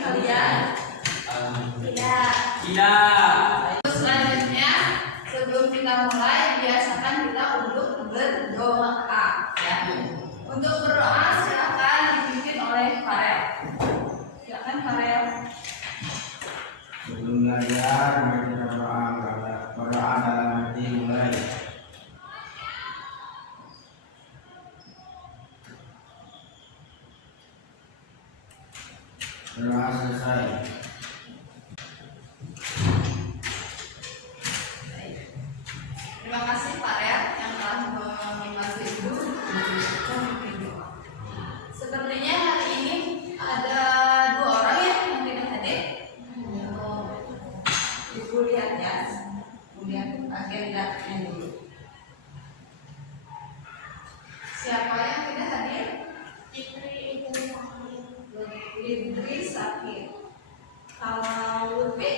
kalian? Tidak. Tidak. Selanjutnya, sebelum kita mulai, biasakan kita untuk berdoa. Ya. Untuk berdoa silakan dipimpin oleh Farel. Silakan Farel. Sebelum belajar, mari kita berdoa dalam hati mulai. Berdoa selesai. Terima kasih Farel yang telah membantu Ibu memimpin doa. Sepertinya hari ini ada 2 orang ya yang tidak hadir. Ibu lihat ya, kemudian agendanya dulu. Siapa yang tidak hadir? Idri sakit. Kalau Lutfi?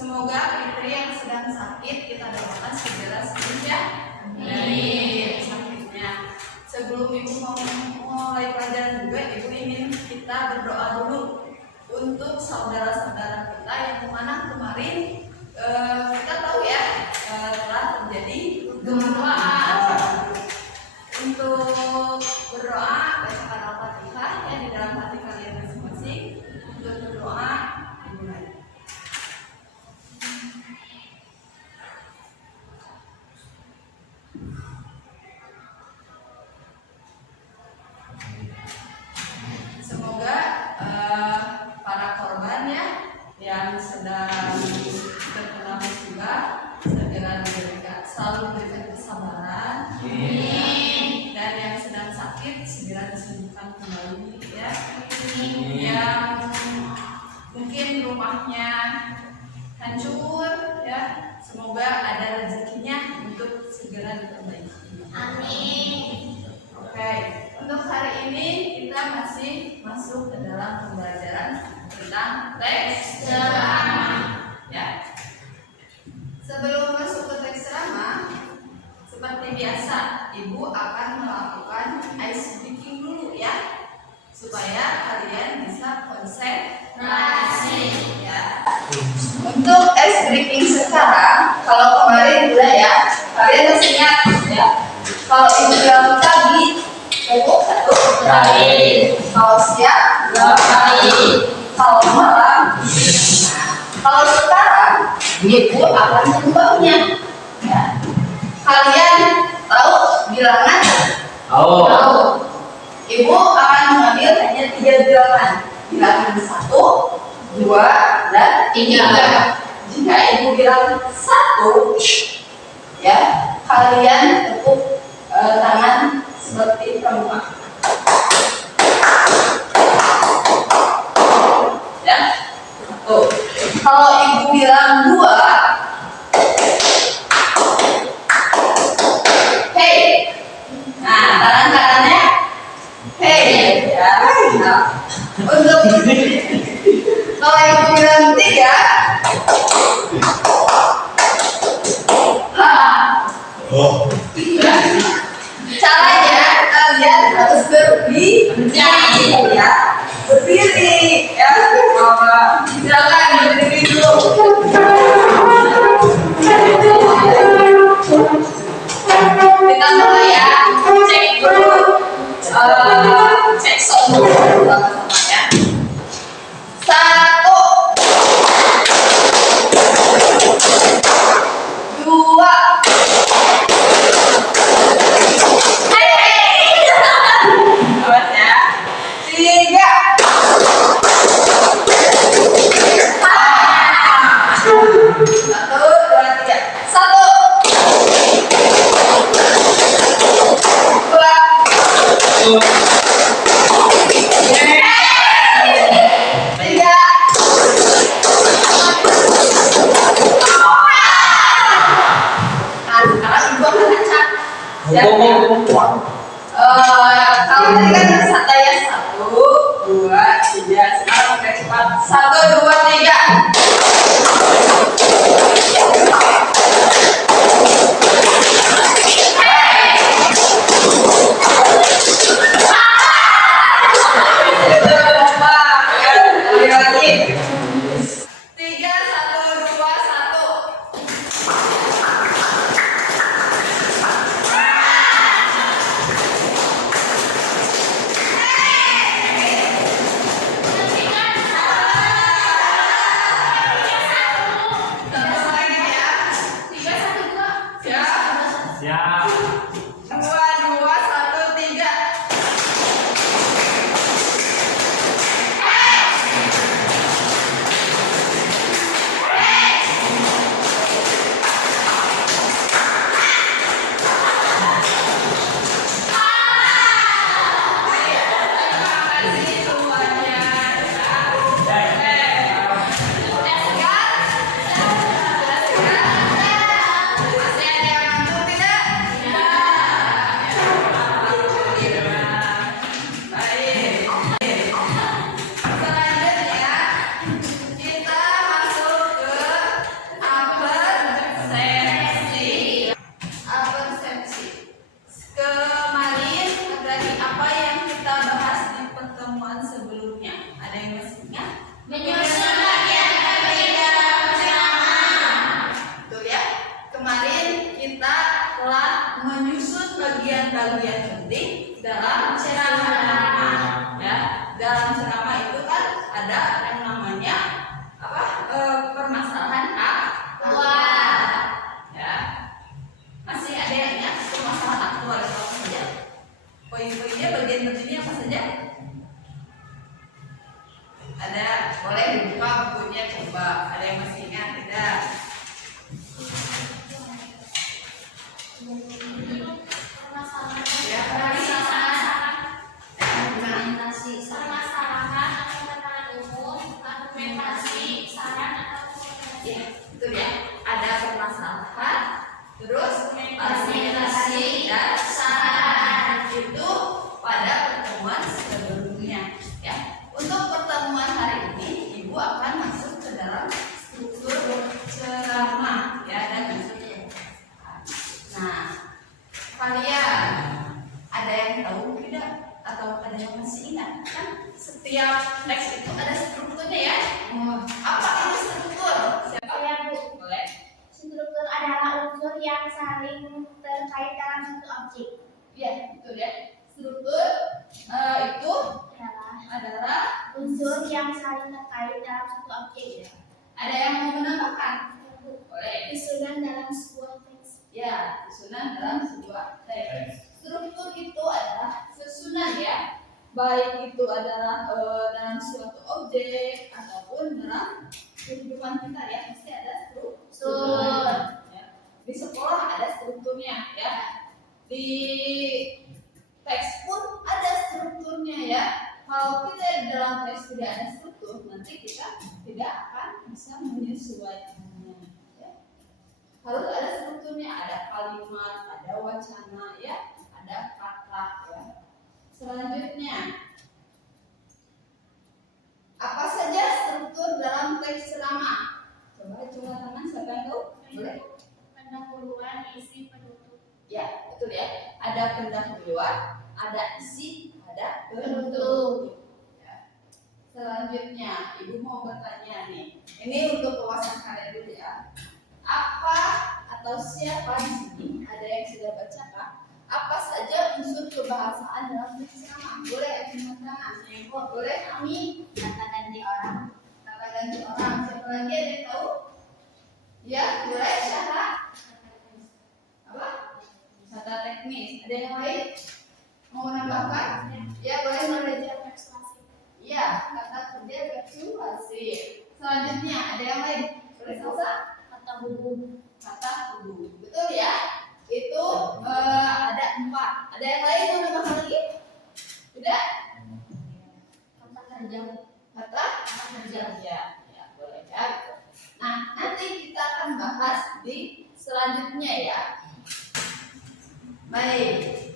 Semoga Fitri yang sedang sakit kita doakan segera sembuh ya dari sakitnya. Sebelum Ibu mau mulai pelajaran juga, Ibu ingin kita berdoa dulu untuk saudara-saudara kita yang mana kemarin kita tahu ya telah terjadi gempa. Untuk berdoa bacakan Al-Fatihah ya di dalam hati kalian masing-masing. Untuk berdoa dimulai. Semoga para korban ya yang sedang terkena musibah segera selalu diberikan kesabaran. Dan yang sedang sakit segera disembuhkan kembali ya. Yang mungkin rumahnya hancur ya, semoga ada rezekinya untuk segera diperbaiki. Amin. Oke, untuk hari ini kita masih masuk ke dalam pembelajaran tentang teks ceramah. Ya. Sebelum masuk ke teks ceramah, seperti biasa, Ibu akan melakukan ice breaking dulu ya, supaya kalian bisa konsentrasi. Ya. Untuk ice breaking sekarang, kalau kemarin udah ya, kalian masih ingat ya. Kalau Ibu bilang pagi, Ibu 1 kali. Kalau siang 2 kali. Kalau malam, kalau sekarang Ibu akan mengubahnya. Ya. Kalian tahu bilangan? Tahu. Ibu akan mengambil hanya 3 bilangan. Bilangan 1, 2, dan 3. Jika Ibu bilang 1, ya, kalian tepuk tangan seperti pramuka. Ya, 1. Kalau Ibu bilang 2, hey. Nah, tangan kanannya hey. Ya. Nah, untuk kalau Ibu bilang 3, caranya kalian harus berdiri ya, berdiri ya, jangan berdiri dulu. Kita mulai ya, cek dulu, cek sound dulu ya. Kalau tadi kan santai ya, 1, 2, 3. Sekarang pakai cepat. 1, 2, 3. Siap. 2, 2, 1, 3. Menyusun bagian berbeda ceramah. Betul ya. Kemarin kita telah menyusun bagian-bagian penting dalam ceramah. Ya, dalam ceramah itu kan ada yang namanya apa? Permasalahan aktual. Ya. Masih ada yang ingat permasalahan aktual itu apa saja? Poin-poinnya, bagian pentingnya apa saja? Ada, boleh dibuka bukunya coba. Ada yang masih ingat tidak? Ya, ya, betul ya. Ada permasalahan, terus argumentasi dan saran. Itu pada pertemuan sebelumnya. Ya, untuk pertemuan hari ini, Ibu akan masuk ke dalam struktur ceramah, ya, dan masuk ke. Nah, kalian ada yang tahu tidak atau ada yang masih ingat? Kan setiap teks itu ada strukturnya ya. Apa itu struktur? Siapa? Ya, Bu. Boleh. Struktur adalah unsur yang saling terkait dalam satu objek. Ya, betul ya. Struktur itu adalah Unsur yang saling terkait dalam satu objek. ada yang mau menambahkan? Boleh. Susunan dalam sebuah teks. Ya, susunan dalam sebuah teks. Struktur itu adalah susunan ya, baik itu adalah dalam suatu objek ataupun dalam kehidupan kita ya, pasti ada struktur. Ya. Di sekolah ada strukturnya ya, di teks pun ada strukturnya ya. Kalau kita dalam teks tidak ada struktur, nanti kita tidak akan bisa menyesuaikannya. Ya. Harus ada strukturnya, ada kalimat, ada wacana ya, ada kata ya. Selanjutnya, apa saja struktur dalam teks ceramah? Coba tangan, siapa yang tahu? Boleh? Pendahuluan, isi, penutup. Ya, betul ya. Ada pendahuluan, ada isi, ada Penutup. Ya. Selanjutnya, Ibu mau bertanya nih. Ini untuk wawasan kalian dulu ya. Apa atau siapa di sini? Ada yang sudah baca kah? Apa saja unsur kebahasaan dalam teks ceramah? Boleh angkat tangan. Boleh kami Kata ganti orang. kata ganti orang. Siapa lagi ada yang tahu? Ya, boleh Syahra. Apa? Kata teknis. Ada yang lain? Mau menambahkan? Ya, boleh belajar. Persuasif. Ya, kata kerja persuasif. Selanjutnya ada yang lain? Boleh Salsa? Kata hubung. Kata hubung. Betul ya? Itu ada 4. Ada yang lain mau menambahkan lagi? Tidak? Kata kerja. Kata kerja. Ya, boleh ya. Nah, nanti kita akan bahas di selanjutnya ya. Baik,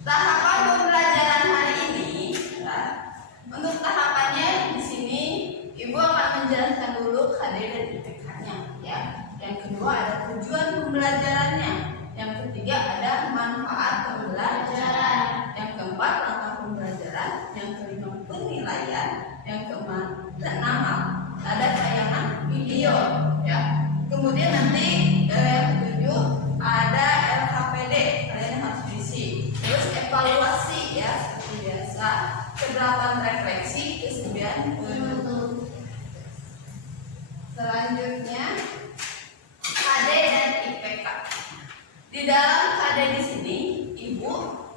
tahapan pembelajaran hari ini, ya. Untuk tahapannya di sini Ibu akan menjelaskan dulu KD dan IPK-nya, ya. Yang kedua ada tujuan pembelajarannya. Yang ketiga ada manfaat pembelajaran. Yang keempat langkah pembelajaran. Yang kelima penilaian. Yang keenam ada tayangan video, ya. Kemudian nanti yang ketujuh ada LKPD, kalian harus diisi. Terus evaluasi, ya, seperti biasa. Kedelapan refleksi, kesembilan penutup. Selanjutnya KD dan IPK. Di dalam KD di sini Ibu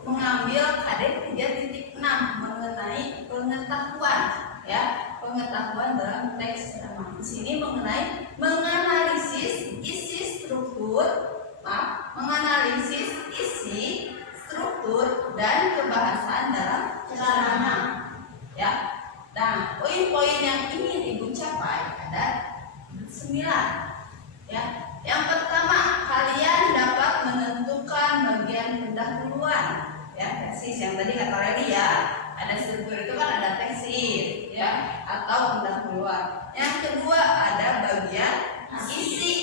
mengambil KD 3.6 mengenai pengetahuan, ya, pengetahuan dalam teks ceramah. Di sini mengenai menganalisis isi struktur, menganalisis isi struktur dan kebahasan dalam ceramah, ya. Nah, poin-poin yang ingin Ibu capai ada 9, ya. Yang pertama, kalian dapat menentukan bagian pendahuluan, ya, tesis yang tadi kata Redi, ya. Ada struktur itu kan ada tesis, ya, atau pendahuluan. Yang kedua ada bagian isi,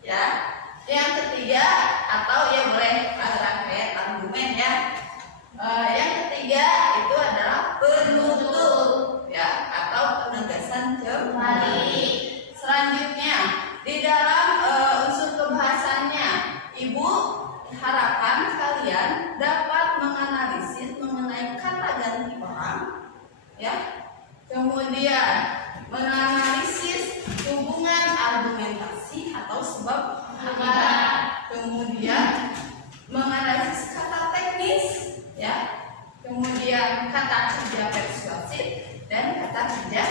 ya. Yang ketiga atau ya boleh rangkaian argumen, ya. Yang ketiga itu adalah penutup, ya, atau penegasan kembali. Selanjutnya di dalam unsur kebahasannya, Ibu harapkan kalian dapat menganalisis mengenai kata ganti orang, ya. Kemudian menganalisis hubungan argumentasi atau sebab akibat. Kemudian menganalisis kata teknis, ya. Kemudian kata kerja persuasif dan kata kerja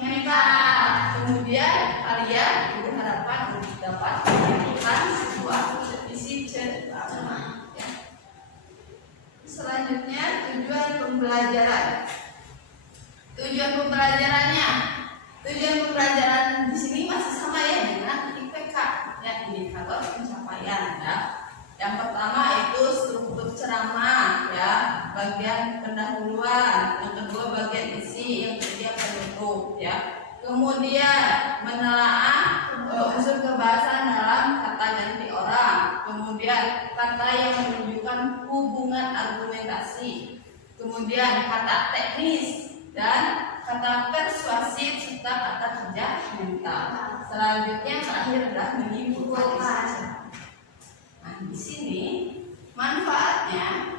mental. Kemudian kalian Ibu harapkan untuk dapat menentukan sebuah isi ceramah, ya. Selanjutnya tujuan pembelajaran. Tujuan pembelajarannya, tujuan pembelajaran di sini masih sama, ya, dengan IPK, ya, indikator pencapaian, ya. Yang pertama itu struktur ceramah, ya, bagian pendahuluan. Yang kedua bagian isi, yang ketiga penutup, ya. Kemudian menelaah unsur kebahasan dalam kata ganti orang. Kemudian kata yang menunjukkan hubungan argumentasi. Kemudian kata teknis dan kata persuasif serta kata kerja mental. Selanjutnya terakhir adalah menyimpulkan. Nah, di sini manfaatnya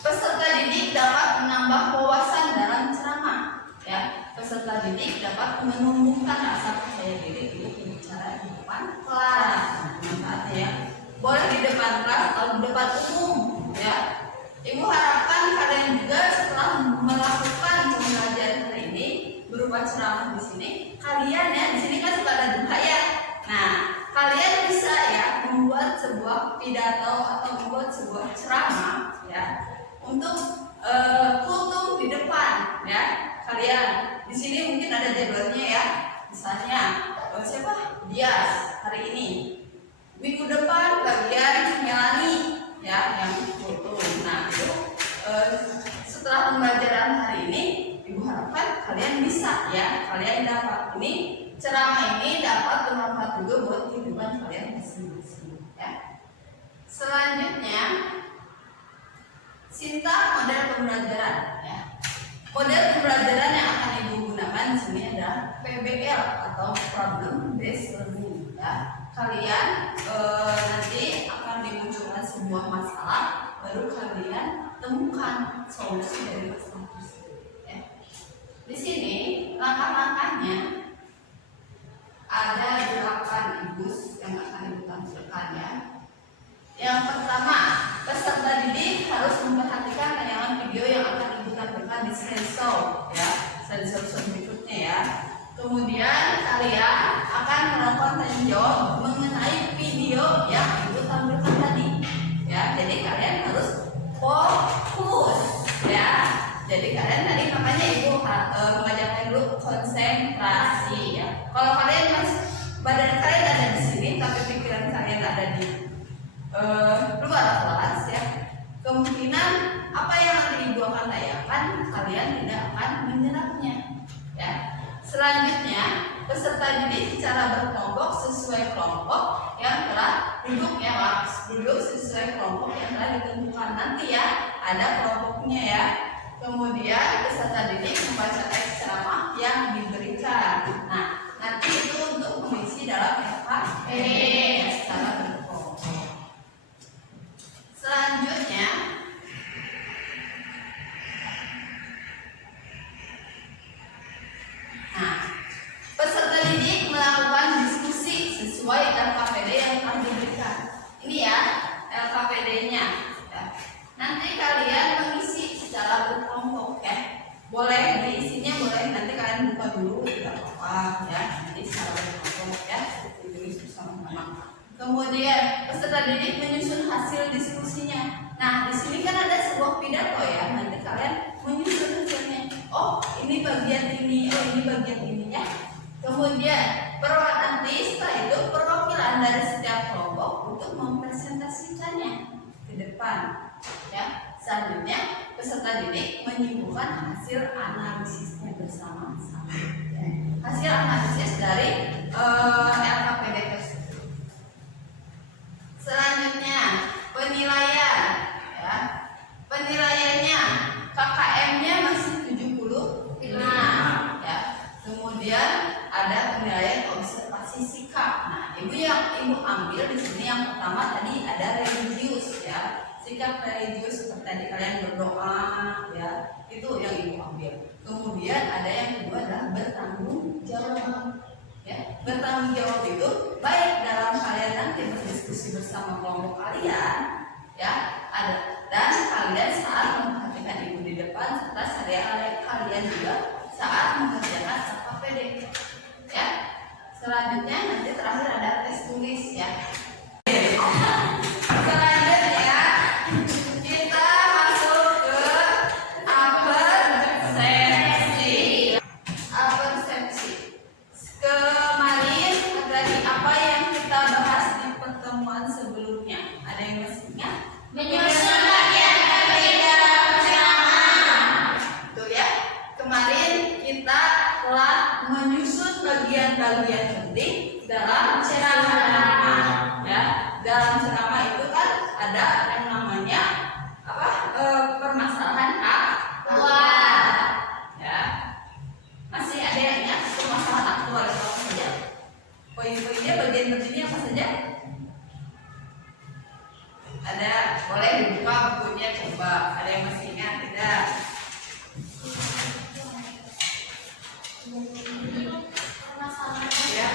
peserta didik dapat menambah wawasan dalam ceramah, ya. Peserta didik dapat menumbuhkan rasa percaya diri untuk berbicara di depan kelas. Manfaatnya, ya, boleh di depan kelas atau di depan umum, ya. Ibu harapkan kalian juga setelah melakukan pembelajaran hari ini berupa ceramah di sini, kalian, ya, di sini kan suka ada duha, ya. Nah, kalian bisa, ya, membuat sebuah pidato atau membuat sebuah ceramah, ya, untuk kultum di depan, ya. Kalian di sini mungkin ada jadwalnya, ya. Misalnya siapa? Dias hari ini. Minggu depan bagian Melani, ya, yang kultum. Nah, itu setelah pembelajaran hari ini Ibu harapkan kalian bisa, ya, kalian dapat ini ceramah ini dapat bermanfaat juga buat kehidupan kalian masing-masing, ya. Selanjutnya Sinta model pembelajaran, ya. Model pembelajaran yang akan Ibu gunakan di sini adalah PBL atau Problem Based Learning, ya. Kalian nanti akan dimunculkan sebuah masalah, baru kalian temukan solusi dari masalah tersebut, ya. Di sini langkah-langkahnya ada 8 ibus yang akan Ibu tampilkan, ya. Yang pertama, peserta didik harus memperhatikan tayangan video yang akan Ibu tampilkan di slideshow, ya, slideshow berikutnya, ya. Kemudian kalian akan melakukan tanya jawab mengenai video yang Ibu tampilkan tadi, ya. Jadi kalian harus fokus, ya. Jadi kalian tadi makanya Ibu mengajarkan dulu konsentrasi, ya. Kalau kalian badan kalian ada di sini tapi pikiran kalian ada di Selanjutnya, peserta didik secara berkelompok sesuai kelompok yang telah duduk sesuai kelompok yang telah ditentukan. Nanti ya ada kelompoknya ya. Kemudian peserta didik membaca teks ceramah yang diberikan. Nah, nanti itu untuk mengisi dalam LKPD secara berkelompok. Selanjutnya, peserta didik melakukan diskusi sesuai LKPD yang telah diberikan. Ini ya LKPD-nya. Ya. Nanti kalian mengisi secara berkelompok ya. Boleh diisinya boleh nanti kalian buka dulu tidak apa-apa ya. Nanti secara berkelompok ya. Ditulis bersama-sama. Kemudian peserta didik menyusun hasil diskusinya. Nah di sini kan ada sebuah pidato ya. Nanti kalian menyusun hasilnya. Oh ini bagian ini, oh ini bagian ini ya. Kemudian nanti setelah itu perwakilan dari setiap kelompok untuk mempresentasikannya ke depan. Ya, selanjutnya peserta didik menyimpulkan hasil analisisnya bersama-sama. Ya. Hasil analisis dari LKPD tersebut. Selanjutnya penilaian. Ya. Penilaiannya KKM-nya masih 75. Ya. Kemudian ada penilaian observasi sikap. Nah, ibu ambil di sini yang pertama tadi ada religius ya. Sikap religius seperti tadi kalian berdoa ya. Itu yang ibu ambil. Kemudian ada yang kedua adalah bertanggung jawab. Ya, bertanggung jawab itu baik dalam kalian nanti berdiskusi bersama kelompok kalian ya, ada dan kalian saat memperhatikan ibu di depan serta kalian juga saat mengerjakan LKPD. Ya. Selanjutnya nanti terakhir ada tes tulis ya. Selanjutnya kita masuk ke apersepsi. Kemarin tadi apa yang kita bahas di pertemuan sebelumnya? Ada yang masih ingat? Menyusun bagian penting dalam ceramah. Betul ya. Kemarin kita telah menyusun bagian-bagian penting dalam ceramah. Ya, dalam ceramah itu kan ada yang namanya apa? Permasalahan aktual. Ya. Masih ada yang ingat permasalahan aktual itu apa saja? Poin-poinnya, bagian-bagiannya apa saja? Ada, boleh dibuka bukunya coba. Ada yang masih ingat tidak? Ya,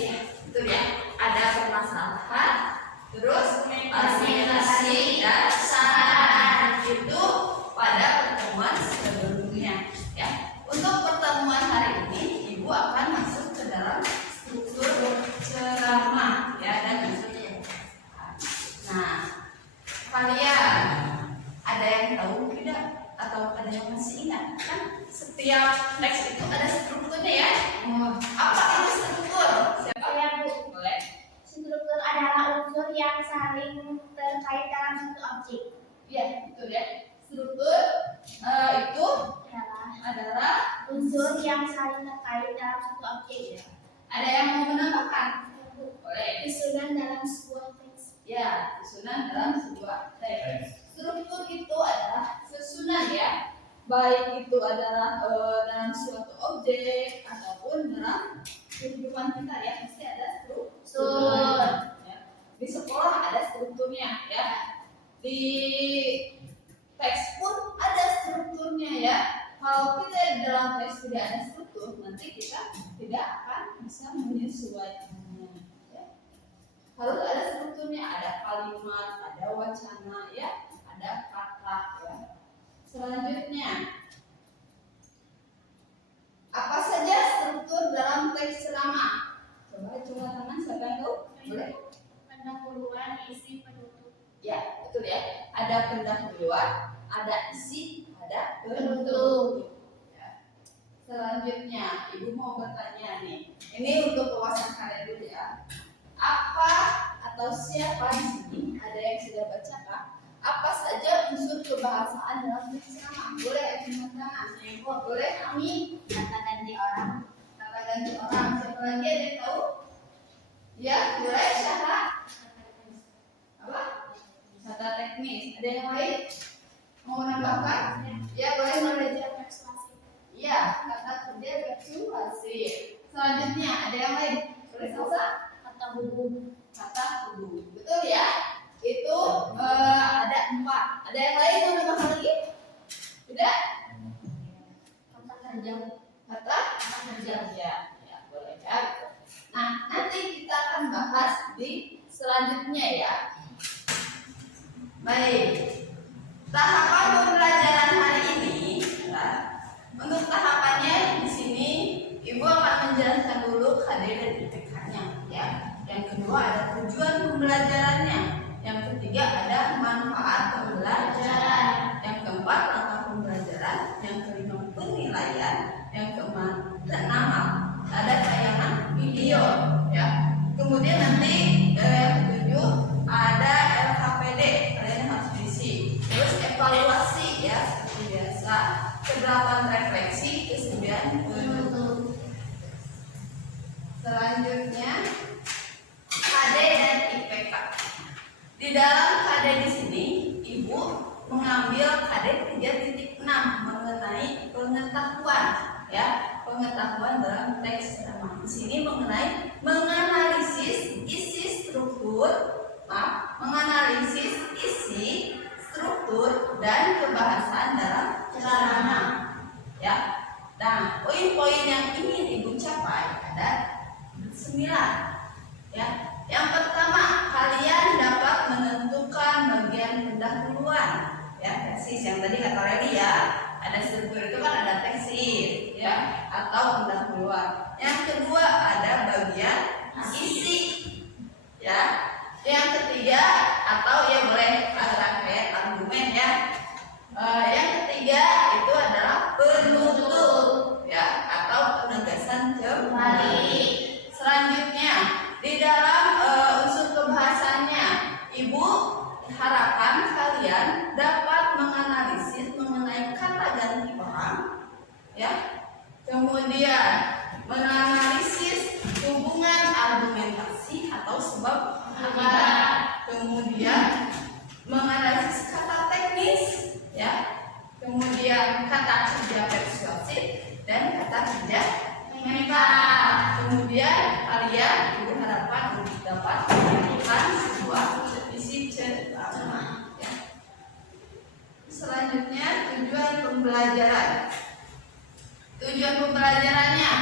ya, betul ya. Ada permasalahan, terus argumentasi dan saran. Itu pada pertemuan sebelumnya. Ya, untuk pertemuan hari ini, ibu akan masuk ke dalam struktur ceramah, ya, dan maksudnya. Nah, kalian ada yang tahu tidak atau ada yang masih ingat kan setiap teks itu ada strukturnya ya. Apa itu struktur? Siapa? Ya, Bu. Boleh. Struktur adalah unsur yang saling terkait dalam satu objek. Ya, betul ya. Struktur itu adalah Unsur yang saling terkait dalam satu objek. ya. Ada yang mau menambahkan? Boleh. Susunan dalam sebuah teks. Ya, susunan dalam sebuah teks. Struktur itu adalah susunan ya, baik itu adalah dalam suatu objek ataupun dalam kehidupan kita ya, pasti ada struktur. Ya. Di sekolah ada strukturnya ya, di teks pun ada strukturnya ya. Kalau kita dalam teks tidak ada struktur, nanti kita tidak akan bisa menyesuaikannya. Ya. Harus ada strukturnya, ada kalimat, ada wacana ya. Ada kata ya. Selanjutnya, apa saja struktur dalam teks ceramah? Coba tangan siapa yang tahu? Boleh? Pendahuluan, isi, penutup. Ya, betul ya. Ada pendahuluan, ada isi, ada penutup. Ya. Selanjutnya, ibu mau bertanya nih. Ini untuk wawasan kalian dulu ya. Apa atau siapa di sini? Ada yang sudah baca? kekuasaan dalam berceramah. Boleh angkat tangan. Boleh. Kami kata ganti orang. Kata ganti orang. Siapa lagi ada yang tahu? Ya, boleh. Siapa? Apa? Wisata teknis. Ada yang lain? Mau menambahkan? Ya, boleh belajar. Persuasi. Ya, kata kerja persuasi. Selanjutnya ada yang lain? Boleh Salsa? Kata hubung. Kata hubung. Betul ya? Itu ada 4. Ada yang lain mau nambah lagi? Sudah? Kata kerja. Kata kerja. Ya, boleh ya. Nah, nanti kita akan bahas di selanjutnya ya. Baik. Tahapan pembelajaran hari ini, nah, untuk tahapannya di sini Ibu akan menjelaskan dulu KD dan IPK-nya ya. Yang kedua ada tujuan pembelajarannya. Yang ketiga ada manfaat pembelajaran. Yang keempat langkah pembelajaran. Yang kelima penilaian. Yang keenam ada tayangan video ya. Kemudian nanti yang ketujuh ada LKPD, kalian harus isi. Terus evaluasi ya seperti biasa. Kedelapan refleksi, kemudian penutup. Selanjutnya KD dan IPK. Di dalam KD di sini Ibu mengambil KD 3.6 mengenai pengetahuan ya, pengetahuan dalam teks ceramah. Di sini mengenai menganalisis isi struktur, menganalisis isi struktur dan kebahasan dalam ceramah ya. Nah, poin-poin yang ingin Ibu capai ada 9 ya. Yang pertama, kalian dapat menentukan bagian pendahuluan ya, tesis yang tadi kata Reni ya. Ada struktur itu kan ada tesis ya atau pendahuluan. Yang kedua ada bagian isi ya. Yang ketiga atau ya boleh rangkaian argumen ya. Yang ketiga itu adalah penutup ya atau penegasan kembali. Selanjutnya di dalam unsur kebahasannya, Ibu harapkan kalian dapat menganalisis mengenai kata ganti orang ya. Kemudian menganalisis hubungan argumentasi atau sebab akibat. Kemudian menganalisis kata teknis ya. Kemudian kata kerja persuasif dan kata kerja mengikat. Kemudian kalian Ibu harapkan dapat melakukan sebuah isi ceramah ya. Selanjutnya tujuan pembelajaran. Tujuan pembelajarannya,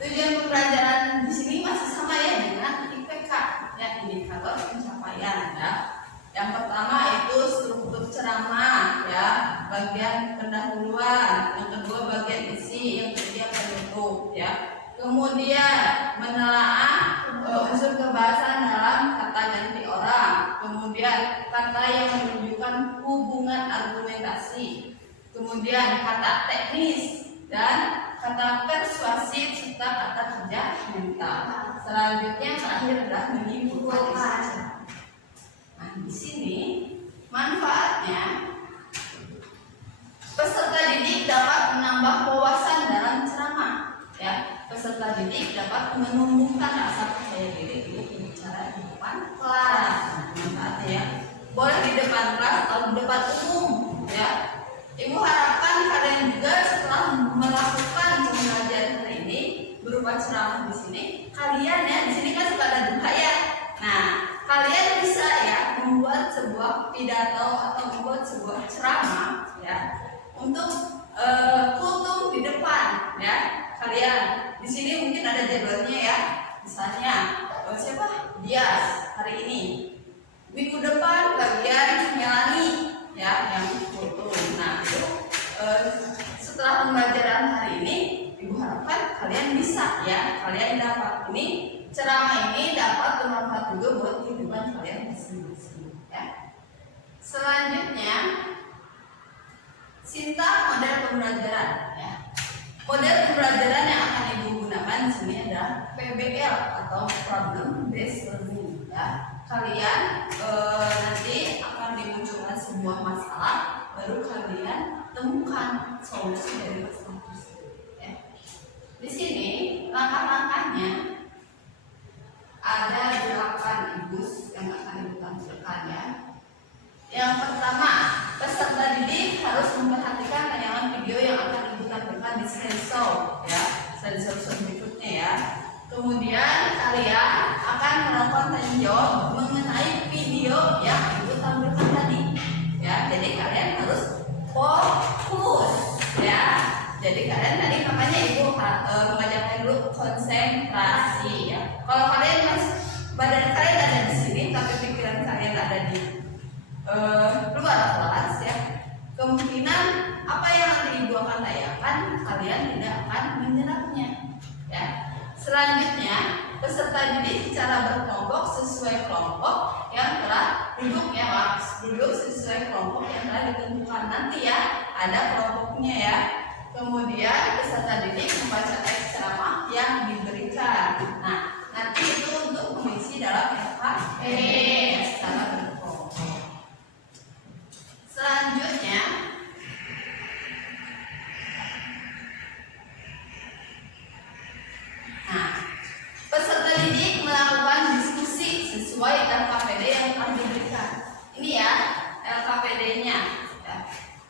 tujuan pembelajaran di sini masih sama ya dengan IPK ya, indikator pencapaian ya. Yang pertama itu struktur ceramah ya, bagian pendahuluan. Yang kedua bagian isi, yang ketiga penutup ya. Kemudian menelaah unsur kebahasan dalam kata ganti orang. Kemudian kata yang menunjukkan hubungan argumentasi. Kemudian kata teknis dan kata persuasif serta kata kerja mental. Selanjutnya terakhir adalah menyimpulkan. Nah, di sini manfaatnya peserta didik dapat menambah wawasan dalam ceramah ya. Peserta didik dapat menumbuhkan rasa percaya diri untuk berbicara di depan kelas. Manfaatnya ya, boleh di depan kelas atau di depan umum ya. Ibu harapkan kalian juga setelah melakukan pembelajaran hari ini berupa ceramah di sini, kalian ya di sini kan suka ada duha ya. Nah, kalian bisa ya membuat sebuah pidato atau membuat sebuah ceramah ya untuk kultum di depan ya. Kalian di sini mungkin ada jadwalnya ya. Misalnya siapa? Dias hari ini. Minggu depan bagian Melani ya yang kultum. Nah, itu setelah pembelajaran hari ini Ibu harapkan kalian bisa ya. Kalian dapat ini ceramah ini dapat bermanfaat juga buat kehidupan kalian masing-masing ya. Selanjutnya Sinta model pembelajaran ya. Model pembelajaran yang akan Ibu gunakan di sini adalah PBL atau Problem Based Learning ya. Kalian nanti akan dimunculkan sebuah masalah baru kalian kalian temukan solusi dari masalah tersebut. Ya. Di sini langkah-langkahnya ada 8 ibus yang akan ibu tampilkan ya. Yang pertama, peserta didik harus memperhatikan tayangan video yang akan ibu tampilkan di slideshow ya, slideshow berikutnya ya. Kemudian kalian akan melakukan tanya jawab mengenai video yang ibu tampilkan tadi ya. Jadi kalian harus fokus ya. Jadi kalian tadi makanya ibu mengajarkan dulu konsentrasi ya. Kalau kalian badan kalian ada di sini tapi pikiran kalian ada di luar kelas ya, kemungkinan apa yang nanti ibu akan tayangkan kalian tidak akan menyerapnya ya. Selanjutnya peserta didik secara berkelompok sesuai kelompok yang telah duduk ya, duduk sesuai kelompok yang telah ditentukan nanti ya, ada kelompoknya ya. Kemudian peserta didik membaca teks ceramah yang diberikan. Nah, nanti itu untuk mengisi dalam LKPD secara berkelompok. Selanjutnya, nah, peserta didik melakukan diskusi sesuai LKPD yang telah diberikan. Ini ya LKPD-nya. Ya.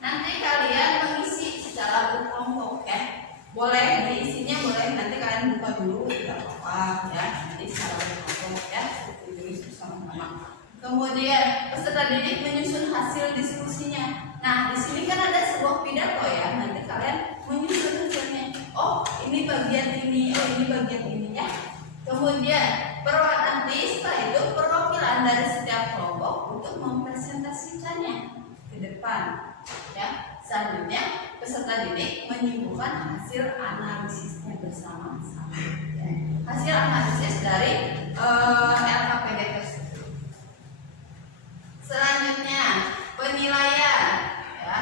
Nanti kalian mengisi secara berkelompok ya. Boleh diisinya boleh nanti kalian buka dulu tidak apa-apa ya. Nanti secara berkelompok ya. Ditulis bersama-sama. Kemudian peserta didik menyusun hasil diskusinya. Nah, di sini kan ada sebuah pidato ya. Nanti kalian menyusun hasilnya. Oh, ini bagian ini, oh ini bagian ini ya. Kemudian nanti setelah itu perwakilan dari setiap kelompok untuk mempresentasikannya ke depan. Ya, selanjutnya peserta didik menyimpulkan hasil analisisnya bersama-sama. Ya. Hasil analisis dari LKPD tersebut. Selanjutnya penilaian. Ya.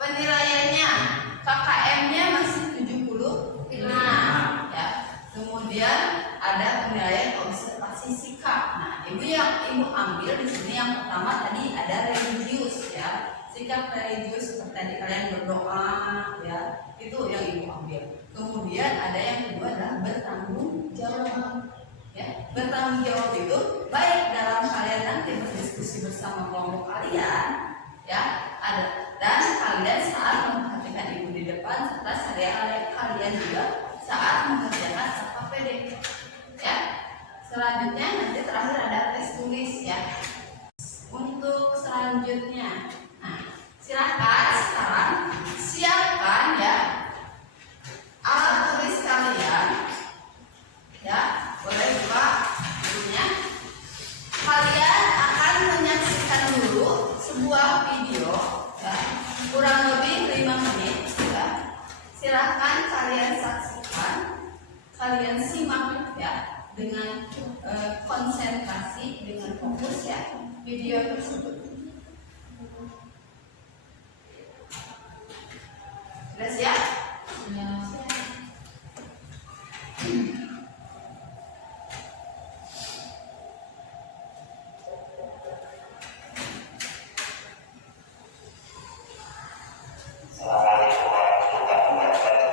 Penilaiannya KKM-nya masih 75. Ya. Kemudian ada penilaian observasi sikap. Nah, ibu ambil di sini yang pertama tadi ada religius ya. Sikap religius seperti tadi kalian berdoa ya, itu yang ibu ambil. Kemudian ada yang kedua adalah bertanggung jawab ya. Bertanggung jawab itu baik dalam kalian nanti berdiskusi bersama kelompok kalian ya, ada dan kalian saat memperhatikan ibu di depan serta kalian juga saat mengerjakan LKPD ya. Selanjutnya nanti terakhir ada tes tulis ya. Untuk selanjutnya, nah, silakan sekarang siapkan ya alat tulis kalian ya. Boleh buka bukunya. Kalian akan menyaksikan dulu sebuah video ya, kurang lebih 5 menit ya. Silahkan kalian saksikan, kalian simak ya dengan konsentrasi, dengan fokus ya video tersebut. Sudah siap? Assalamualaikum warahmatullahi wabarakatuh.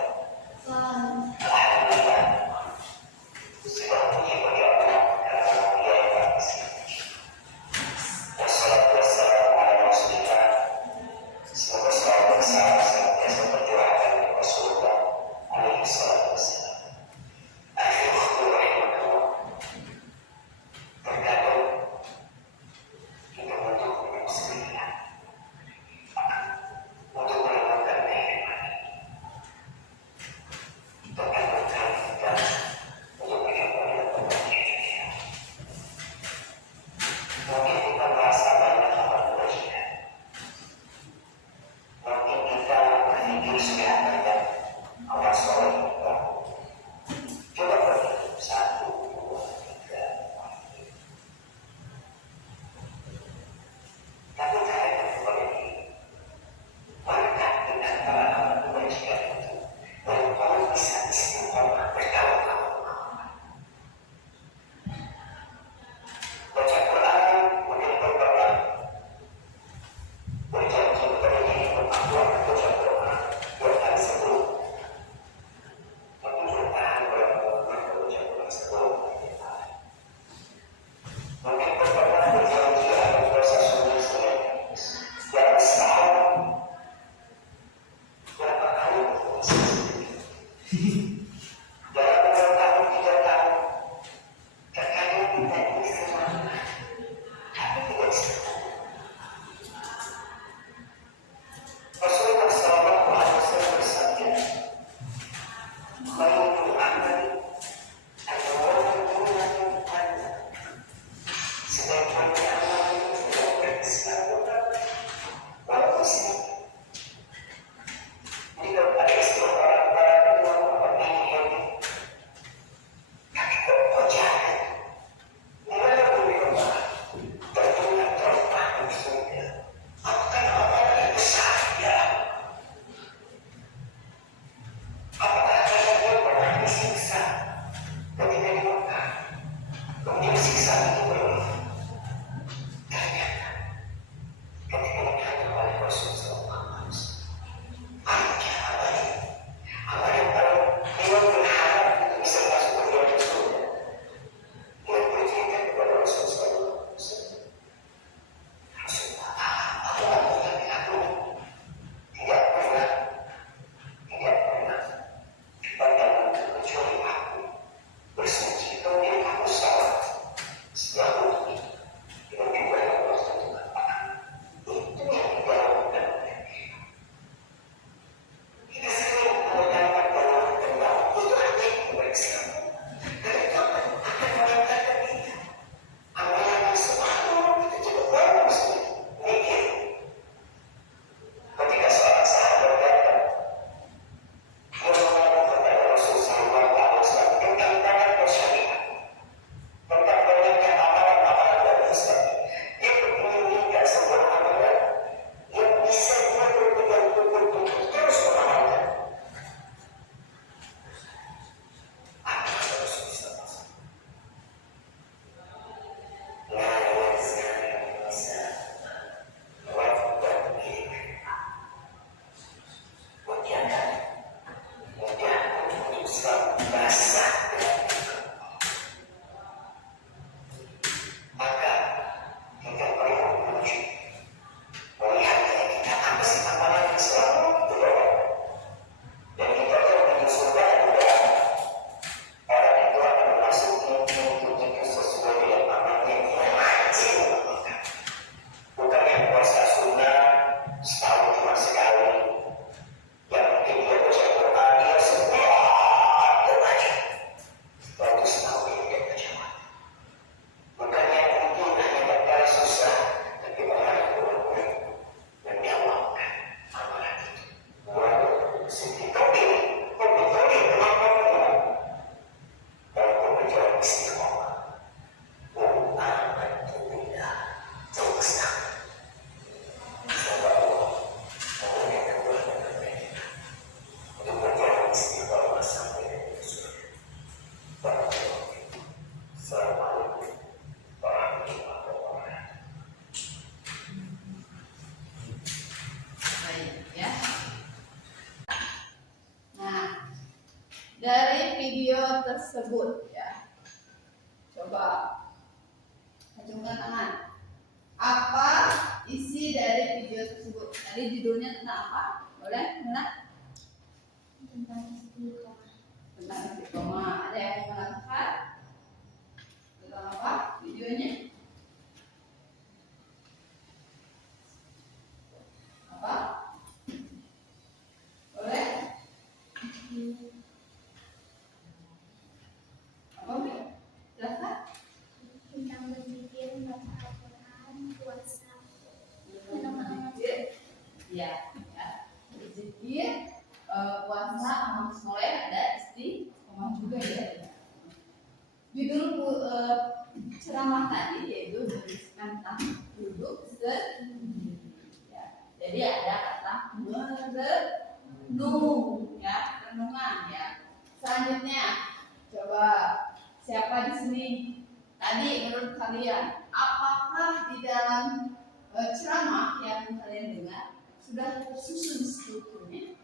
tersebut ya. Coba acungkan tangan. Apa isi dari video tersebut? Tadi judulnya tentang apa? Boleh? Mana? Tentang istiqomah. Tentang istiqomah. Ada yang mau mengatakan tentang apa videonya? Apa? Boleh? Apa? Silahkan. Tentang berzikir, membaca Al-Quran, puasa. Berzikir, ya, berzikir, puasa, amal soleh, ada istiqomah juga ya. Judul ceramah tadi yaitu berisikan tentang duduk sendiri. Ya. Jadi ada kata merenung, ya, renungan ya. Selanjutnya, coba siapa di sini tadi menurut kalian apakah di dalam ceramah yang kalian dengar sudah tersusun strukturnya?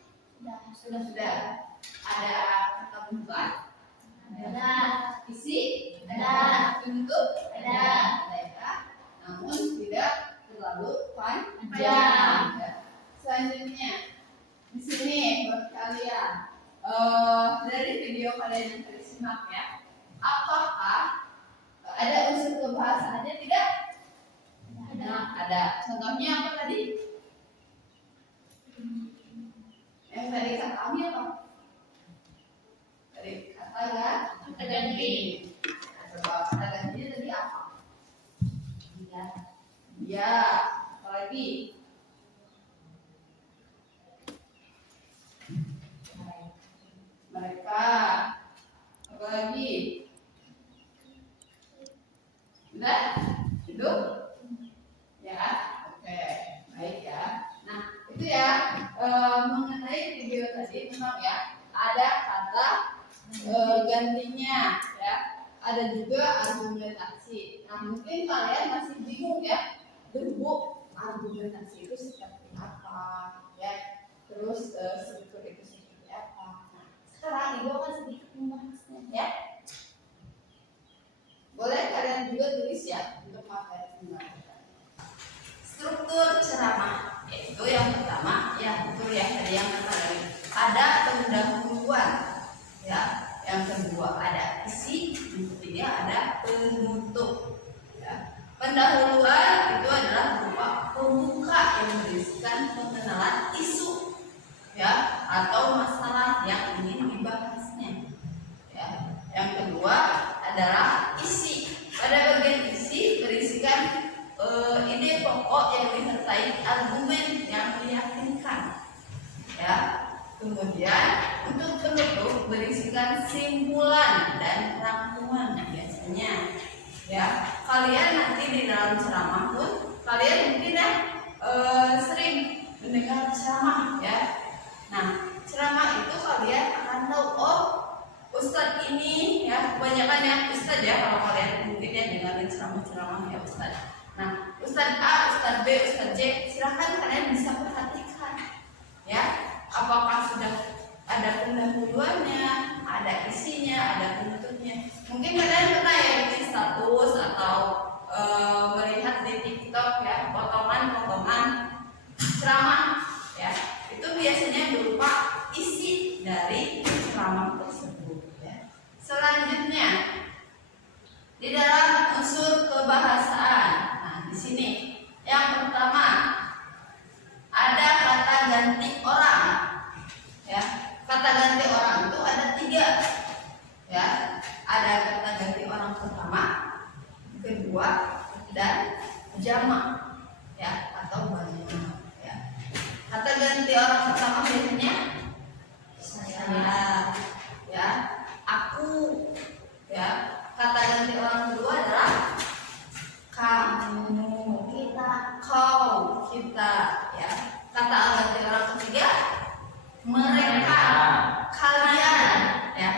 Sudah ada kata pembukaan, ada isi, ada bentuk, ada ya. Namun tidak terlalu panjang. Ya. Selanjutnya di sini buat kalian dari video kalian yang tadi simak ya, apakah ada unsur kebahasaannya? Tidak? Ada. Contohnya apa tadi? Yang tadi kata kami apa? Dari kata ganti. Coba kata gantinya tadi apa? Ya. Apa lagi? Mereka. Apa lagi? Sudah? Hidup? Ya, oke, baik ya. Nah, itu ya mengenai video tadi memang ya ada kata gantinya ya, ada juga argumentasi. Nah, mungkin kalian masih bingung ya, Bu, argumentasi itu seperti apa ya, terus struktur itu seperti apa. Nah, sekarang Ibu akan sedikit membahasnya ya. Boleh kalian juga tulis ya untuk materi pembelajaran. Struktur ceramah yaitu yang pertama ya betul ya tadi yang pertama ada pendahuluan ya, yang kedua ada isi, yang ketiga ada penutup ya. Pendahuluan itu adalah berupa pembuka yang berisikan pengenalan isu ya atau masalah yang ingin dibahasnya ya. Yang kedua adalah isi. Pada bagian isi berisikan ide pokok yang disertai argumen yang meyakinkan ya. Kemudian untuk penutup berisikan simpulan dan rangkuman biasanya ya. Kalian nanti di dalam ceramah pun kalian mungkin ya sering mendengar ceramah ya. Nah, ceramah itu kalian akan tahu, oh Ustadz ini ya, kebanyakan ya Ustadz ya, kalau kalian mungkin ya dengerin ceramah-ceramah ya Ustadz. Nah, Ustadz A, Ustadz B, Ustadz J, silahkan kalian bisa perhatikan ya, apakah sudah ada pendahuluannya, ada isinya, ada penutupnya. Mungkin kalian pernah ya bikin status atau melihat di TikTok ya potongan-potongan ceramah ya, itu biasanya berupa isi dari ceramah tersebut ya. Selanjutnya di dalam unsur kebahasaan. Nah, di sini yang pertama ada kata ganti orang ya. Kata ganti orang itu ada 3 ya. Ada kata ganti orang pertama, kedua, dan jamak ya atau banyak ya. Kata ganti orang pertama biasanya saya ya, aku ya. Kata ganti orang kedua adalah kamu, kita, kau, kita ya. Kata ganti orang ketiga mereka, kalian ya.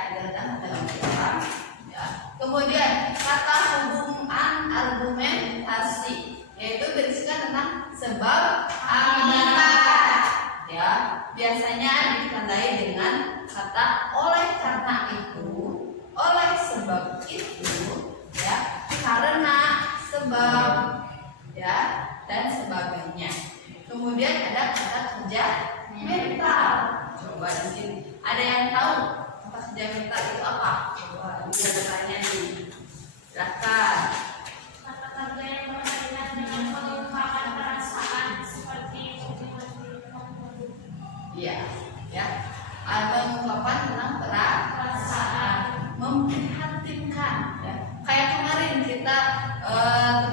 Ya. Kemudian kata hubungan argumentasi yaitu berisikan tentang sebab akibat ya. Biasanya ditandai dengan kata oleh karena itu, oleh Kemudian ada kata kerja mental. Coba di sini. Ada yang tahu kata kerja mental itu apa? Coba bisa bertanya nih. Silakan. Kata kerja yang berkaitan dengan mengungkapkan perasaan seperti Iya, ya. Mengungkapkan tentang perasaan, memprihatinkan. Ya. Kayak kemarin kita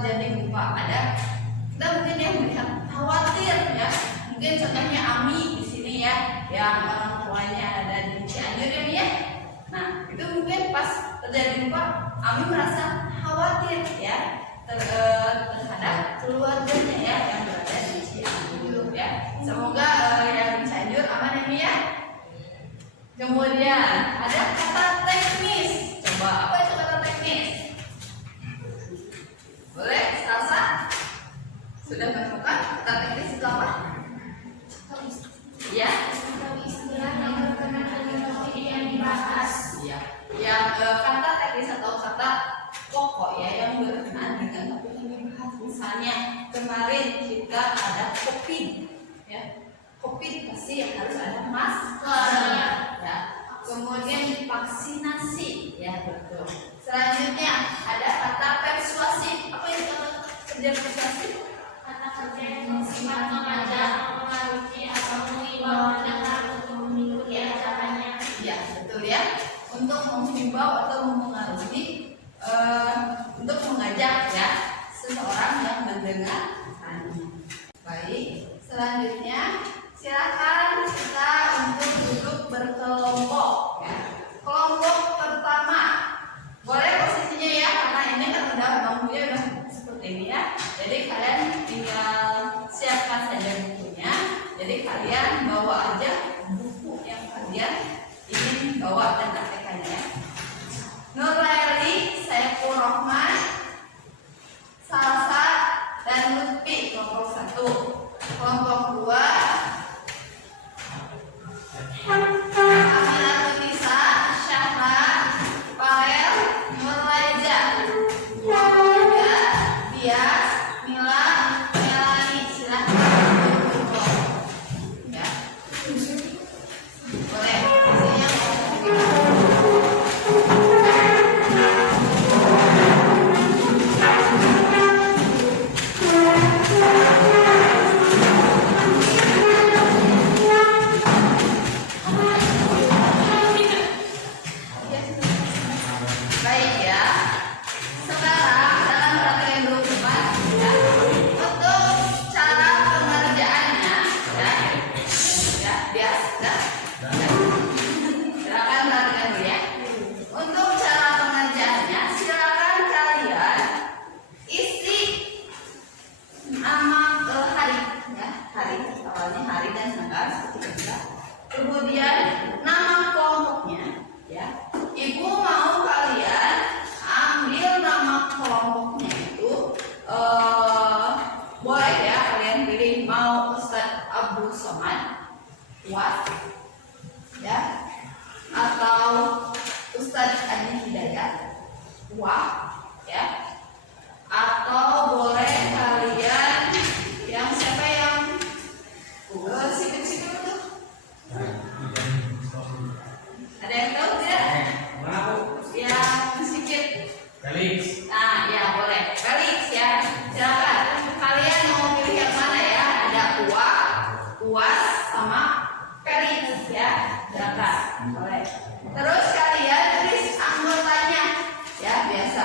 terjadi gempa, ada kita mungkin yang melihat khawatir ya. Mungkin contohnya Ami di sini ya, yang orang tuanya ada di Cianjur ya, Mi, ya. Nah, itu mungkin pas terjadi gempa, Ami merasa khawatir ya terhadap keluarganya ya yang berada di Cianjur ya. Semoga yang di Cianjur aman ya, Mi, ya. Kemudian ada kata teknis. Coba apa itu kata teknis? Boleh, Salsa? Sudah menemukan kata teknis itu apa? Ya. istilah yang berkenaan dengan topik yang dibahas. Iya. Yang kata teknis atau kata pokok ya yang berkenaan dengan topik yang dibahas. Misalnya kemarin kita ada COVID, ya. COVID pasti yang harus ada masker, ya. Kemudian vaksinasi, ya betul. Selanjutnya ada kata persuasif. Apa itu kata kerja persuasif? Kata kerja yang bersifat mengajak, mengaruhi atau mengimbau pendengar untuk mengikuti acaranya. Ya betul ya. Untuk menghimbau atau mempengaruhi, untuk mengajak ya seseorang yang mendengar. Baik. Selanjutnya silakan kita untuk duduk berkelompok ya. Kelompok pertama boleh posisinya ya, karena ini kan udah bangkunya udah seperti ini ya. Jadi kalian tinggal siapkan saja bukunya. Jadi kalian bawa aja buku yang kalian ingin bawa dan praktekannya. Nurlaili, Saiful Rahman, Salsa, dan Lutfi kelompok 1. Kelompok 2 Aminatun Nisa, Syahra, Farel, Nurlaiza. Kelompok 3 Dias, Mila, Melani. Silahkan ya. Boleh, isinya baik ya. Sekarang dalam praktek 24 ya, untuk cara pengerjaannya ya, biasa. Silakan perhatikan dulu ya. Untuk cara pengerjaannya, silakan kalian isi nama hari ya, hari awalnya hari dan tanggal seperti biasa. Kemudian nama kelompoknya ya. Ibu mau kalian ambil nama kelompoknya itu boleh ya kalian pilih mau Ustadz Abdul Somad Kuat ya, atau Ustadz Adi Hidayat Wah ya, atau boleh kalian yang siapa yang sikit-sikit itu ada yang tahu tidak? Yang sedikit. Felix. Nah, ya boleh. Felix ya. Silakan. Kalian mau pilih yang mana ya? Ada Uas sama Felix ya. Silakan. Boleh. Terus kalian tulis anggotanya ya, biasa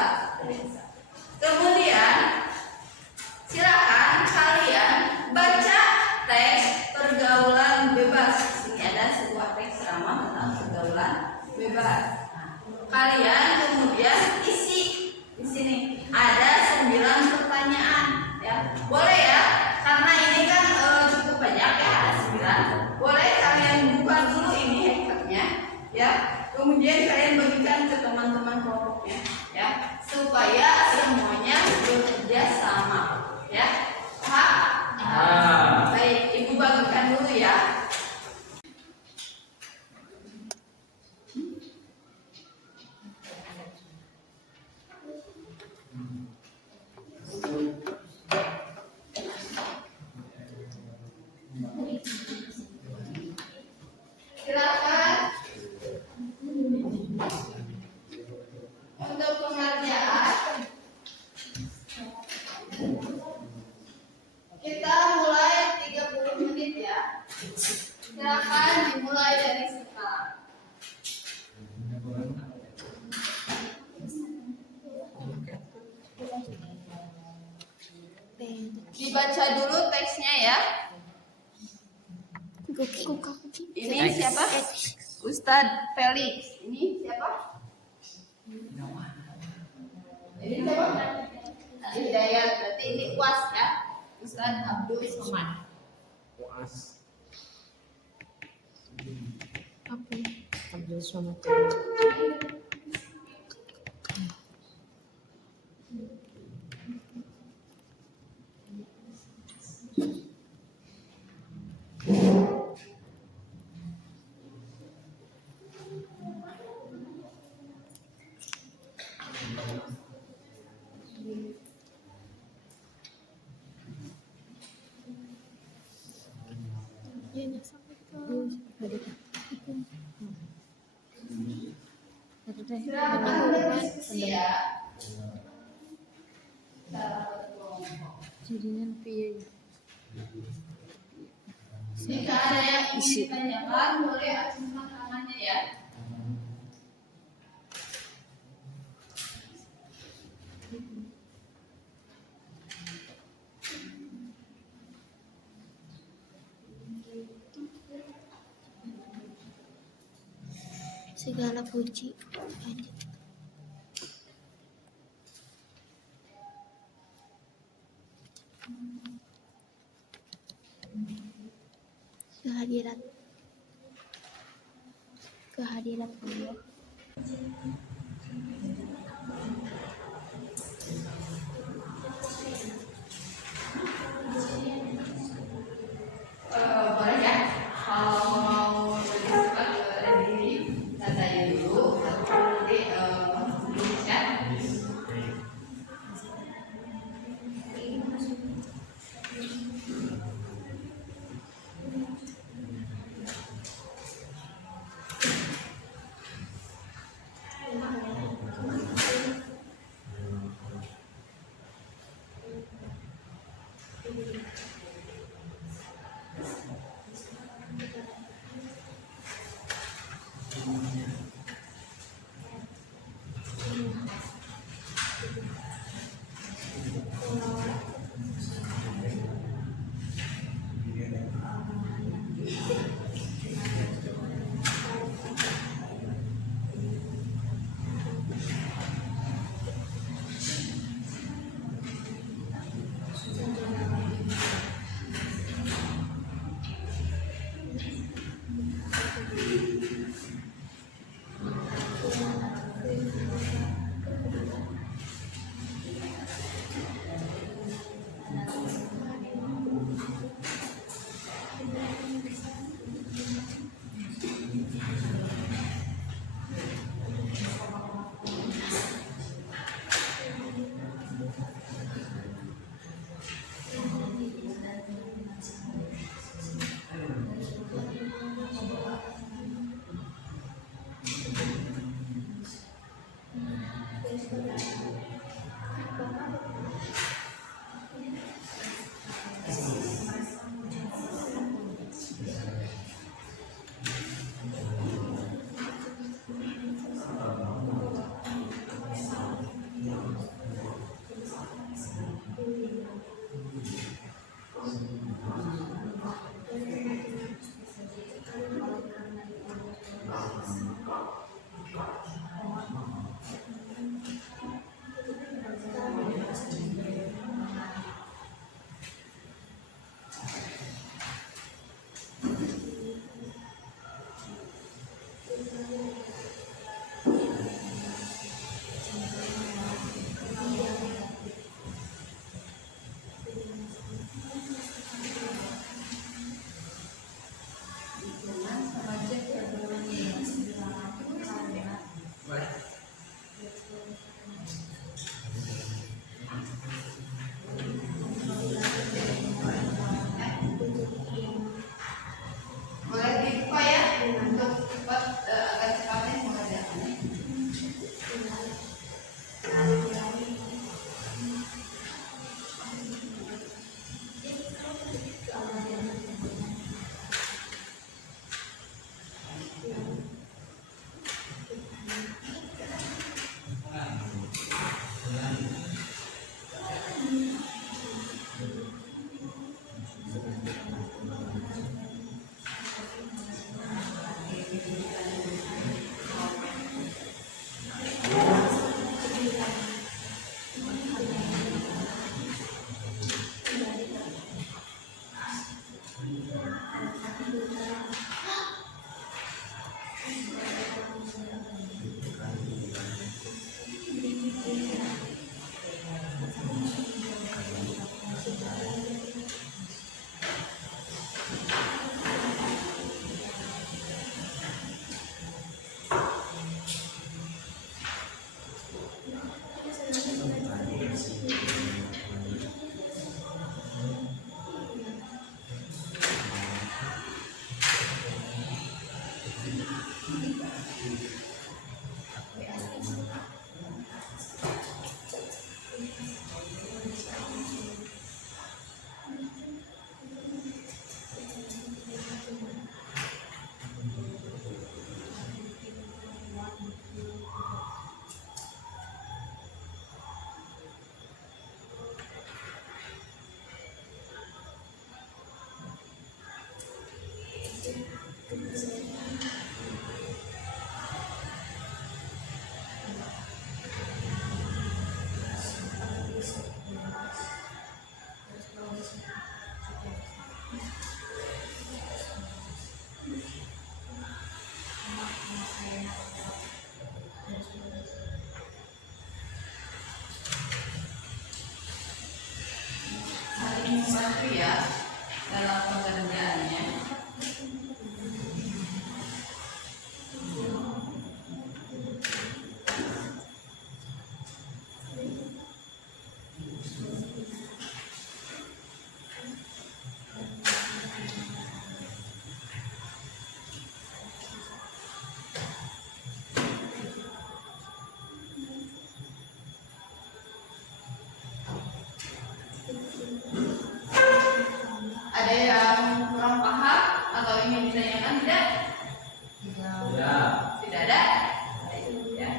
ya. Ini siapa? Ustadz Felix. Ini siapa? Ini siapa? Hidayat. Berarti ini UAS ya. Ustadz Abdul Somad. Puas. Silakan diskusi ya. Jika ada yang ingin ditanyakan, boleh acungkan tangannya ya. Segala puji hanya kehadirat Allah. Boleh ya. Kalau mau lebih cepat diri tanya dulu. Nanti tulis ya. Ada yang kurang paham atau ingin ditanyakan tidak? Tidak. Tidak ada? Baik, ya.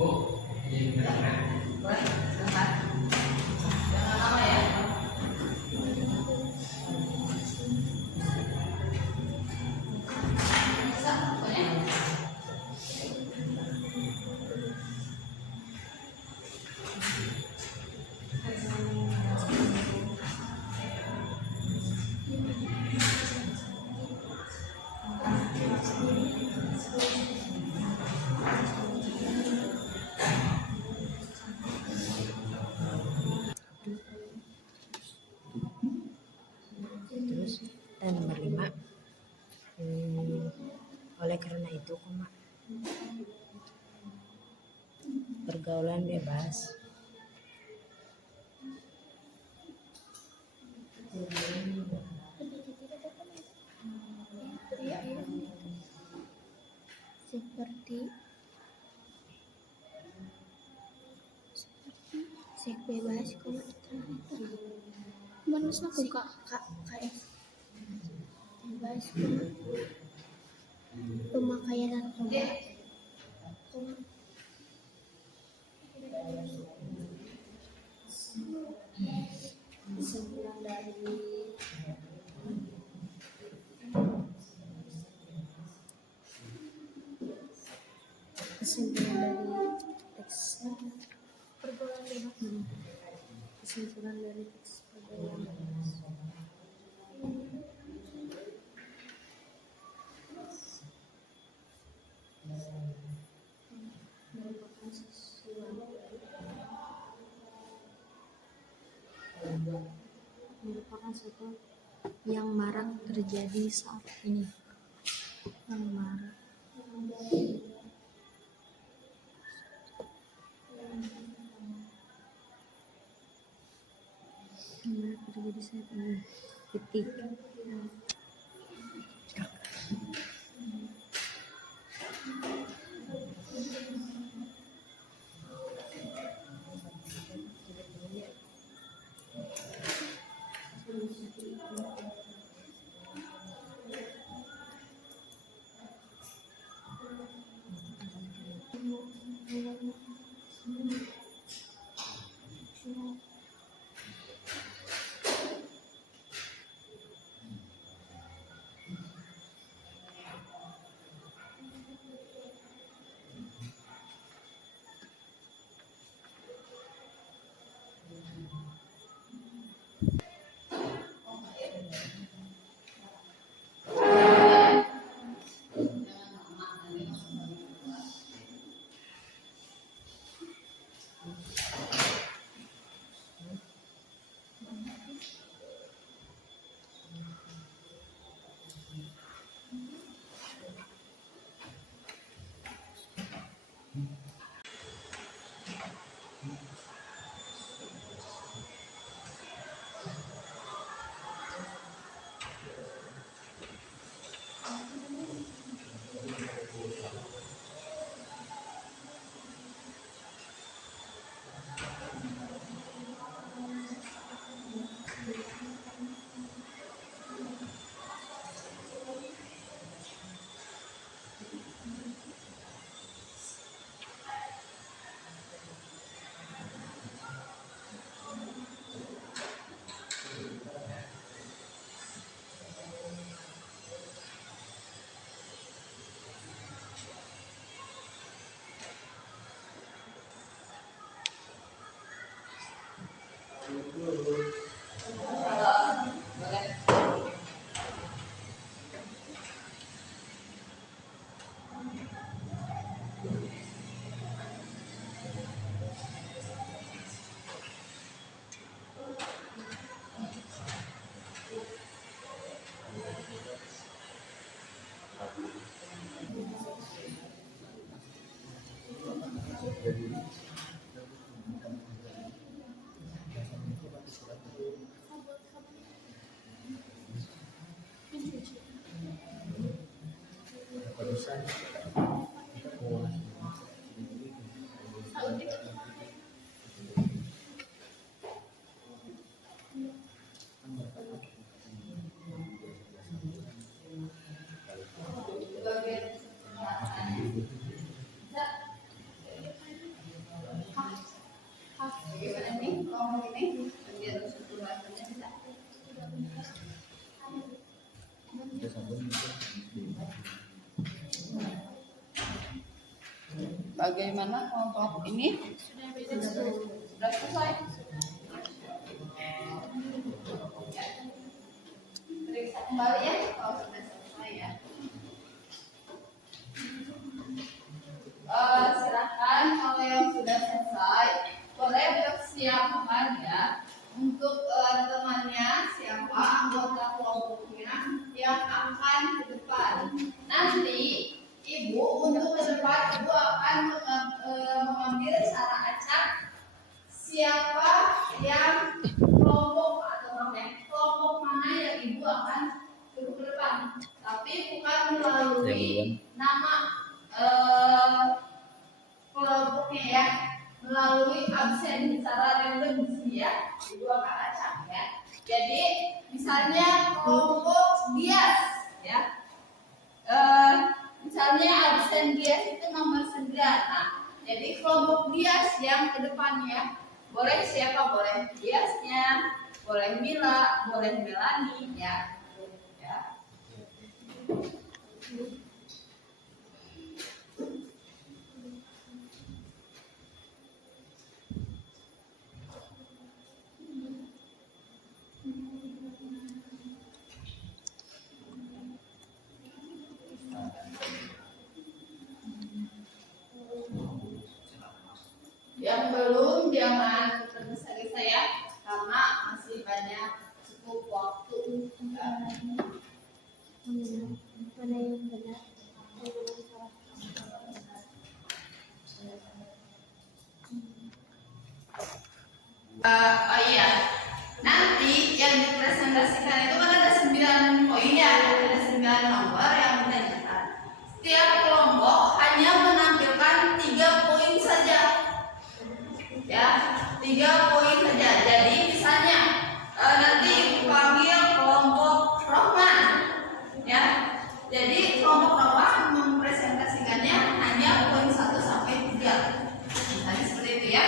Oh, ini benar. Boleh, silakan. Jangan lama ya. Bisa, pokoknya. Terus nomor 5, oleh karena itu koma, pergaulan bebas seperti seks bebas koma manusia buka KS bebas pemakaian narkoba koma kesimpulan dari teks pergaulan bebas kesimpulan dari teks pergaulan bebas merupakan sesuatu yang marak terjadi saat ini, yang marak terjadi saat ini. Titik. Bagaimana kelompok ini? Sudah selesai? Periksa kembali ya kalau sudah selesai ya. Silakan kalau yang sudah selesai boleh bersiapkan ya untuk temannya siapa anggota kelompoknya yang akan ke depan. Nanti ibu untuk ke depan ibu akan mengambil secara acak siapa yang kelompok atau kelompok mana yang ibu akan suruh ke depan. Tapi bukan melalui nama kelompoknya ya, melalui absen secara random ya, ibu akan acak ya. Jadi misalnya kelompok bias ya, misalnya absen bias itu nomor 9. Nah, jadi kelompok bias yang ke depannya boleh siapa? Boleh biasnya, boleh Mila, boleh Melani ya. Ya. Yang belum jangan tergesa-gesa ya, karena masih banyak cukup waktu. Mana yang benar? Oh iya, nanti yang dipresentasikan itu kan ada 9 poin ya, ada 9 nomor yang ditanyakan. Setiap kelompok hanya menampilkan 3 poin saja. Ya, 3 poin saja. Jadi misalnya nanti panggil kelompok Rohman, ya. Jadi kelompok Rohman mempresentasikannya hanya poin 1 sampai 3. Misalnya seperti itu ya.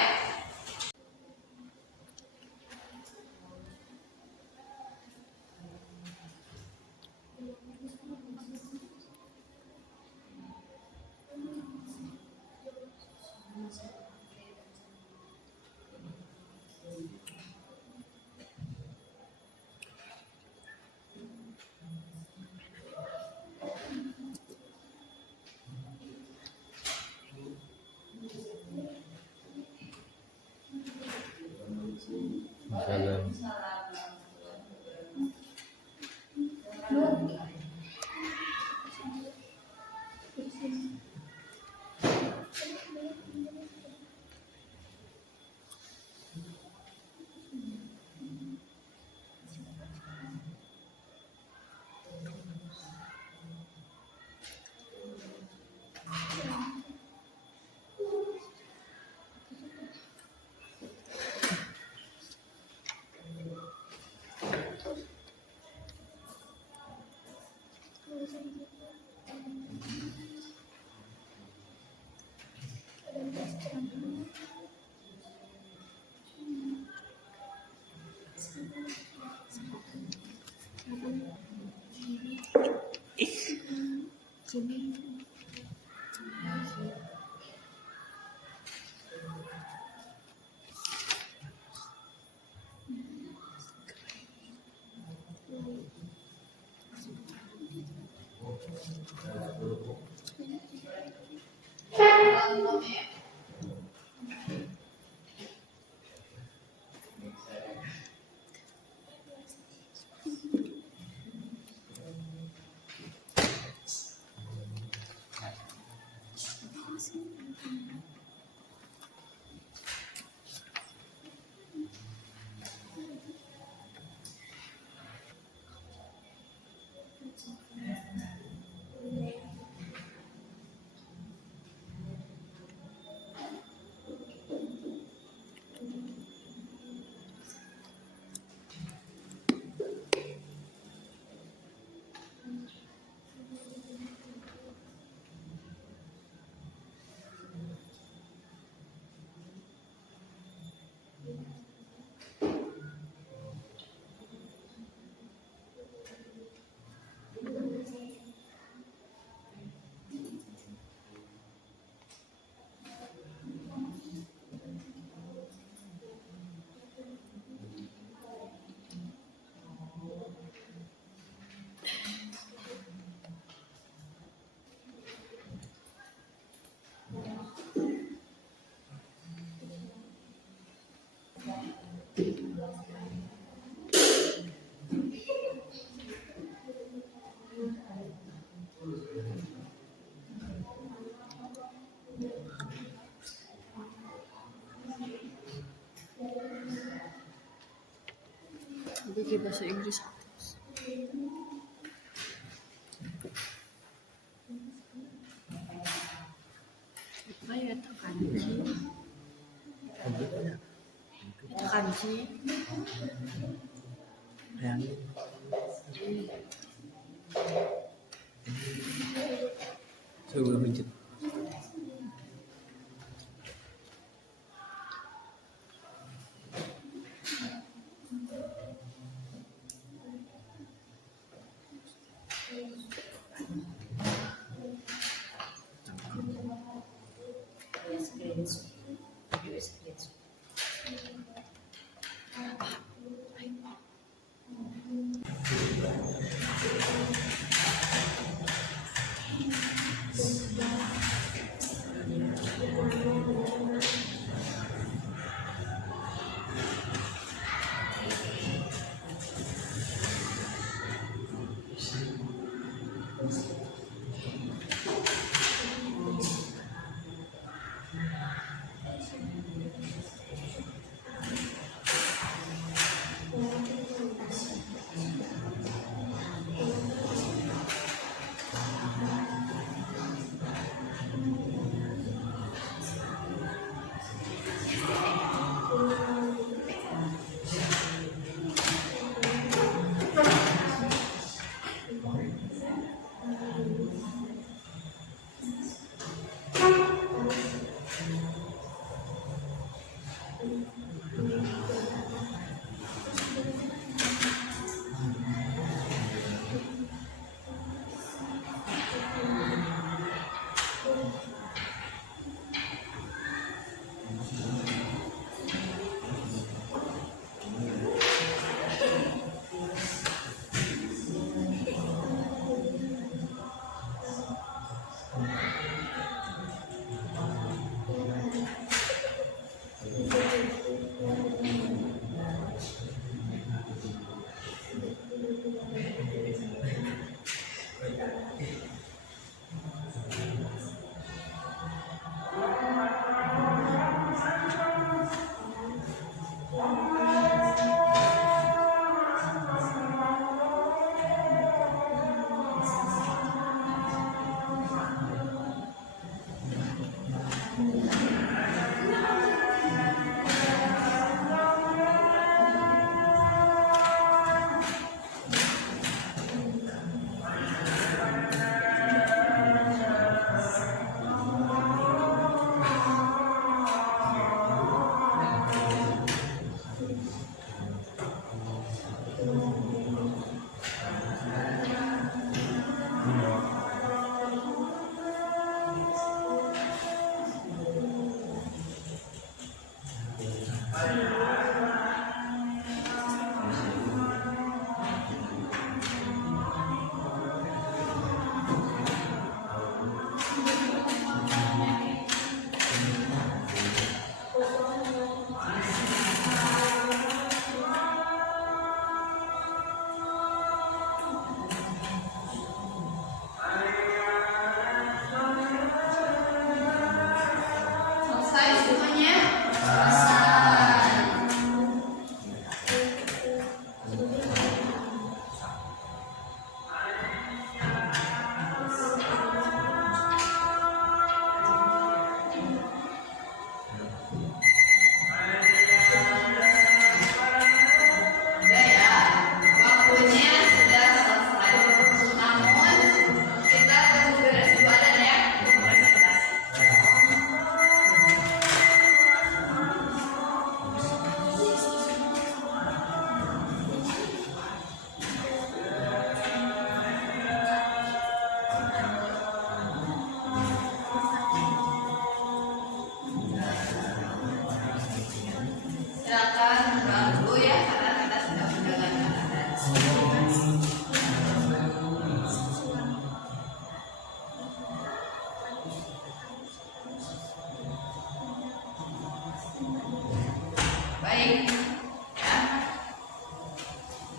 Itu bahasa Inggris. Apa ya itu kanji? Itu kanji. Yang coba mencet.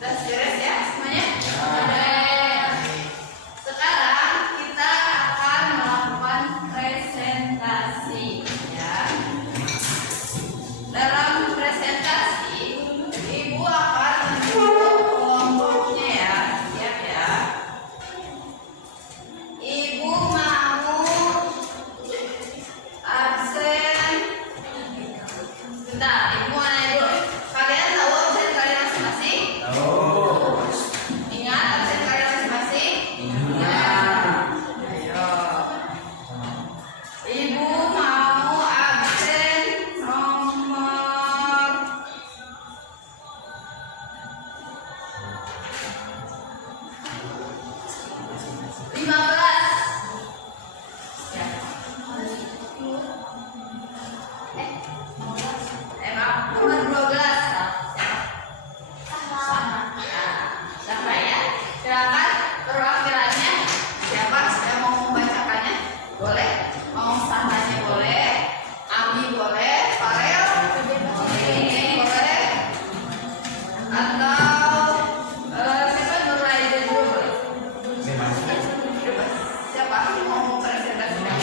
Udah beres ya semuanya? Sekarang kita akan melakukan presentasi ya. Dalam presentasi, Ibu akan membentuk kelompoknya ya. Siap ya. Ibu mau absen. Bentar, Ibu mau nanya dulu. Kalian tahu absen kalian masing-masing? Ingat absen kalian masing-masing? Ayo. Ibu mau absen nomor 15. Ya. Maaf, nomor 12. Sama. Nah, siapa ya? Silakan perwakilannya. Siapa yang mau membacakannya? Boleh. Mau santanya boleh. Ami boleh. Farel ini boleh. Atau siapa Nur Aida dulu boleh. Siapa yang mau mempresentasikan?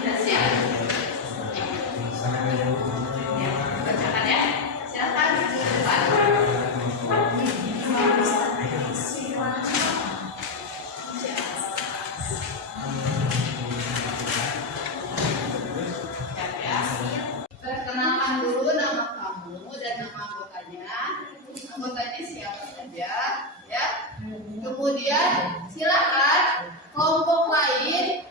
Sudah siap? Ya, bacakan ya. Silakan di depan. Siap ya. Perkenalkan dulu nama kamu dan nama anggotanya. Anggotanya siapa saja, ya. Kemudian silakan kelompok lain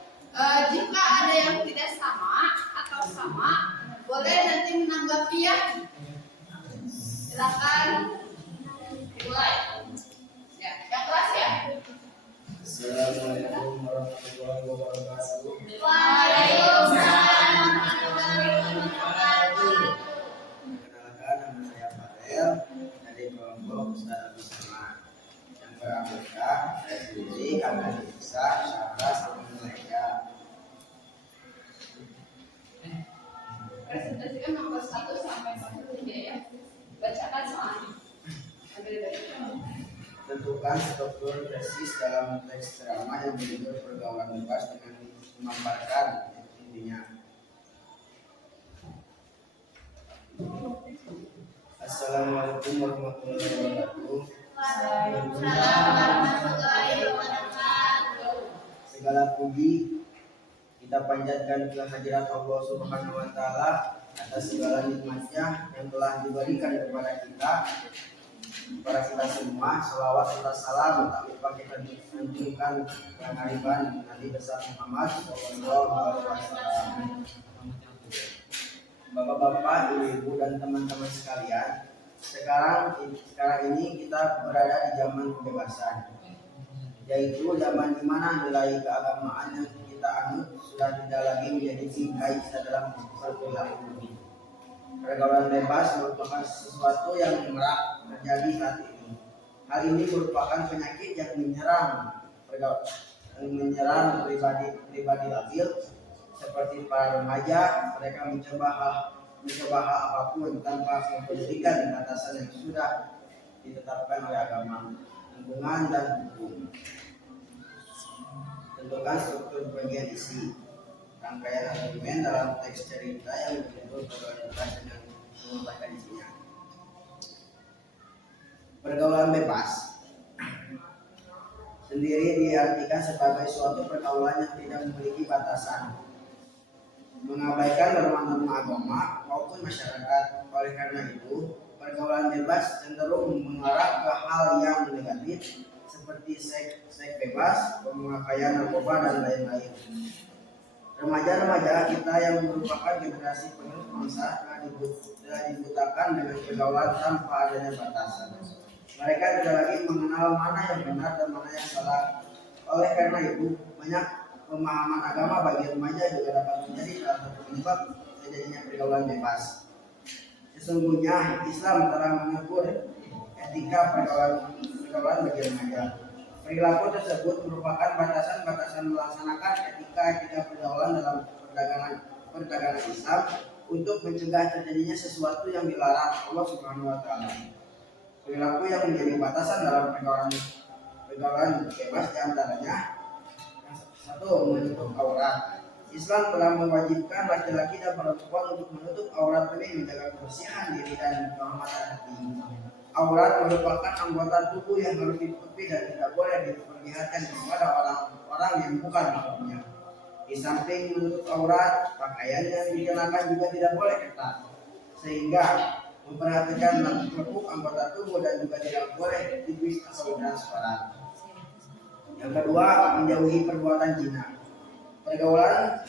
jika ada yang tidak sama atau sama, boleh nanti menanggapi ya. Silakan mulai. Ya, yang kelas ya. Assalamualaikum warahmatullahi wabarakatuh. Waalaikumsalam warahmatullahi wabarakatuh. Perkenalkan, nama saya Farel dari kelompok Ustaz Abdul Samad. Yang beranggota saya sendiri, kakak Nisa, Syahra, sama mereka. Presentasikan nomor 1 sampai 3 ya. Bacakan soalnya. Ambil dari Tentukan struktur presis dalam teks ceramah yang berjudul pergaulan bebas dengan memaparkan intinya. Assalamualaikum warahmatullahi wabarakatuh. Waalaikumsalam warahmatullahi wabarakatuh. Segala puji kita panjatkan kehadirat Allah Subhanahu wa taala atas segala nikmatnya yang telah diberikan kepada kita semua. Salawat serta salam tak lupa kita lanjutkan kehadiran Nabi besar Muhammad sallallahu alaihi wasallam. Bapak-bapak, ibu-ibu dan teman-teman sekalian, sekarang ini kita berada di zaman kebebasan, yaitu zaman di mana nilai keagamaan yang kita anut sudah tidak lagi menjadi bingkai dalam perilaku. Pergaulan bebas merupakan sesuatu yang marak terjadi saat ini. Hal ini merupakan penyakit yang menyerang pribadi labil seperti para remaja. Mereka mencoba hal apapun tanpa memperhatikan batasan yang sudah ditetapkan oleh agama, lingkungan, dan hukum. Tentukan struktur bagian isi. Rangkaian argumen dalam teks cerita yang berjudul pergaulan bebas dengan mengubahkan isinya. Pergaulan bebas sendiri diartikan sebagai suatu pergaulan yang tidak memiliki batasan, mengabaikan norma-norma agama maupun masyarakat. Oleh karena itu, pergaulan bebas cenderung mengarah ke hal yang negatif seperti seks bebas, pemakaian narkoba, dan lain-lain. Remaja-remaja kita yang merupakan generasi penerus bangsa telah dibutakan dengan pergaulan tanpa adanya batasan. Mereka tidak lagi mengenal mana yang benar dan mana yang salah. Oleh karena itu, banyak pemahaman agama bagi remaja juga dapat menjadi salah satu penyebab terjadinya pergaulan bebas. Sesungguhnya Islam telah mengukur etika pergaulan bagi remaja. Perilaku tersebut merupakan batasan-batasan melaksanakan etika pergaulan dalam perdagangan Islam untuk mencegah terjadinya sesuatu yang dilarang Allah Subhanahu wa taala. Perilaku yang menjadi batasan dalam pergaulan bebas diantaranya yang satu, menutup aurat. Islam telah mewajibkan laki-laki dan perempuan untuk menutup aurat demi menjaga kebersihan diri dan kehormatan hati. Aurat merupakan anggota tubuh yang harus ditutupi dan tidak boleh diperlihatkan kepada orang-orang yang bukan mahramnya. Di samping menutup aurat, pakaian yang dikenakan juga tidak boleh ketat, sehingga memperhatikan lekuk anggota tubuh dan juga tidak boleh tipis atau transparan. Yang kedua, menjauhi perbuatan zina. Pergaulan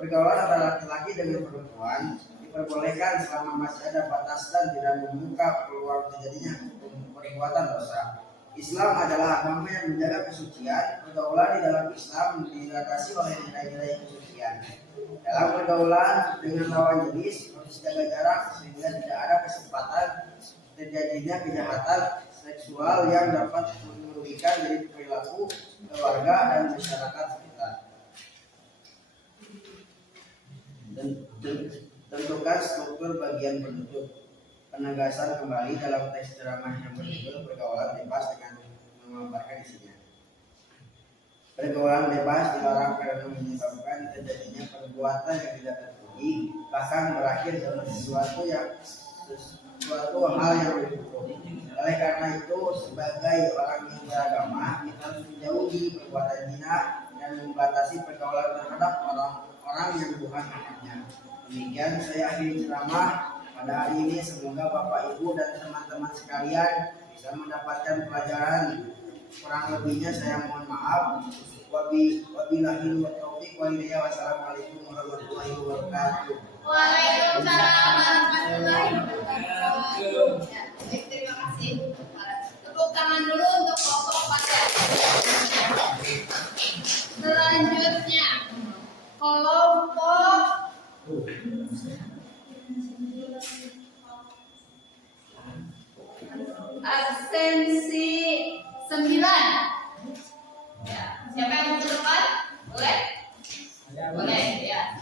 antara laki-laki dengan perempuan diperbolehkan selama masih ada batas dan tidak membuka peluang terjadinya perbuatan dosa. Islam adalah agama yang menjaga kesucian. Pergaulan di dalam Islam dilandasi oleh nilai-nilai kesucian. Dalam pergaulan dengan lawan jenis harus jaga jarak sehingga tidak ada kesempatan terjadinya kejahatan seksual yang dapat merugikan dari perilaku keluarga dan masyarakat sekitar. Tentukan struktur bagian penutup. Penegasan kembali dalam teks ceramah yang berjudul pergaulan bebas dengan memaparkan isinya. Pergaulan bebas dilarang karena menyebabkan terjadinya perbuatan yang tidak terpuji, bahkan berakhir dalam sesuatu hal yang buruk. Oleh karena itu, sebagai orang yang beragama, kita harus menjauhi perbuatan zina dan membatasi pergaulan terhadap orang yang bukan anaknya. Demikian saya akhiri ceramah pada hari ini. Semoga Bapak Ibu dan teman-teman sekalian bisa mendapatkan pelajaran. Kurang lebihnya saya mohon maaf. Wabillahi taufiq wal hidayah. Wassalamualaikum warahmatullahi wabarakatuh. Waalaikumsalam warahmatullahi wabarakatuh. Ya, baik, terima kasih. Tepuk tangan dulu untuk kelompok Fatih. Selanjutnya kelompok absensi 9. Ya, siapa yang mau ke depan? Boleh? Boleh, ya.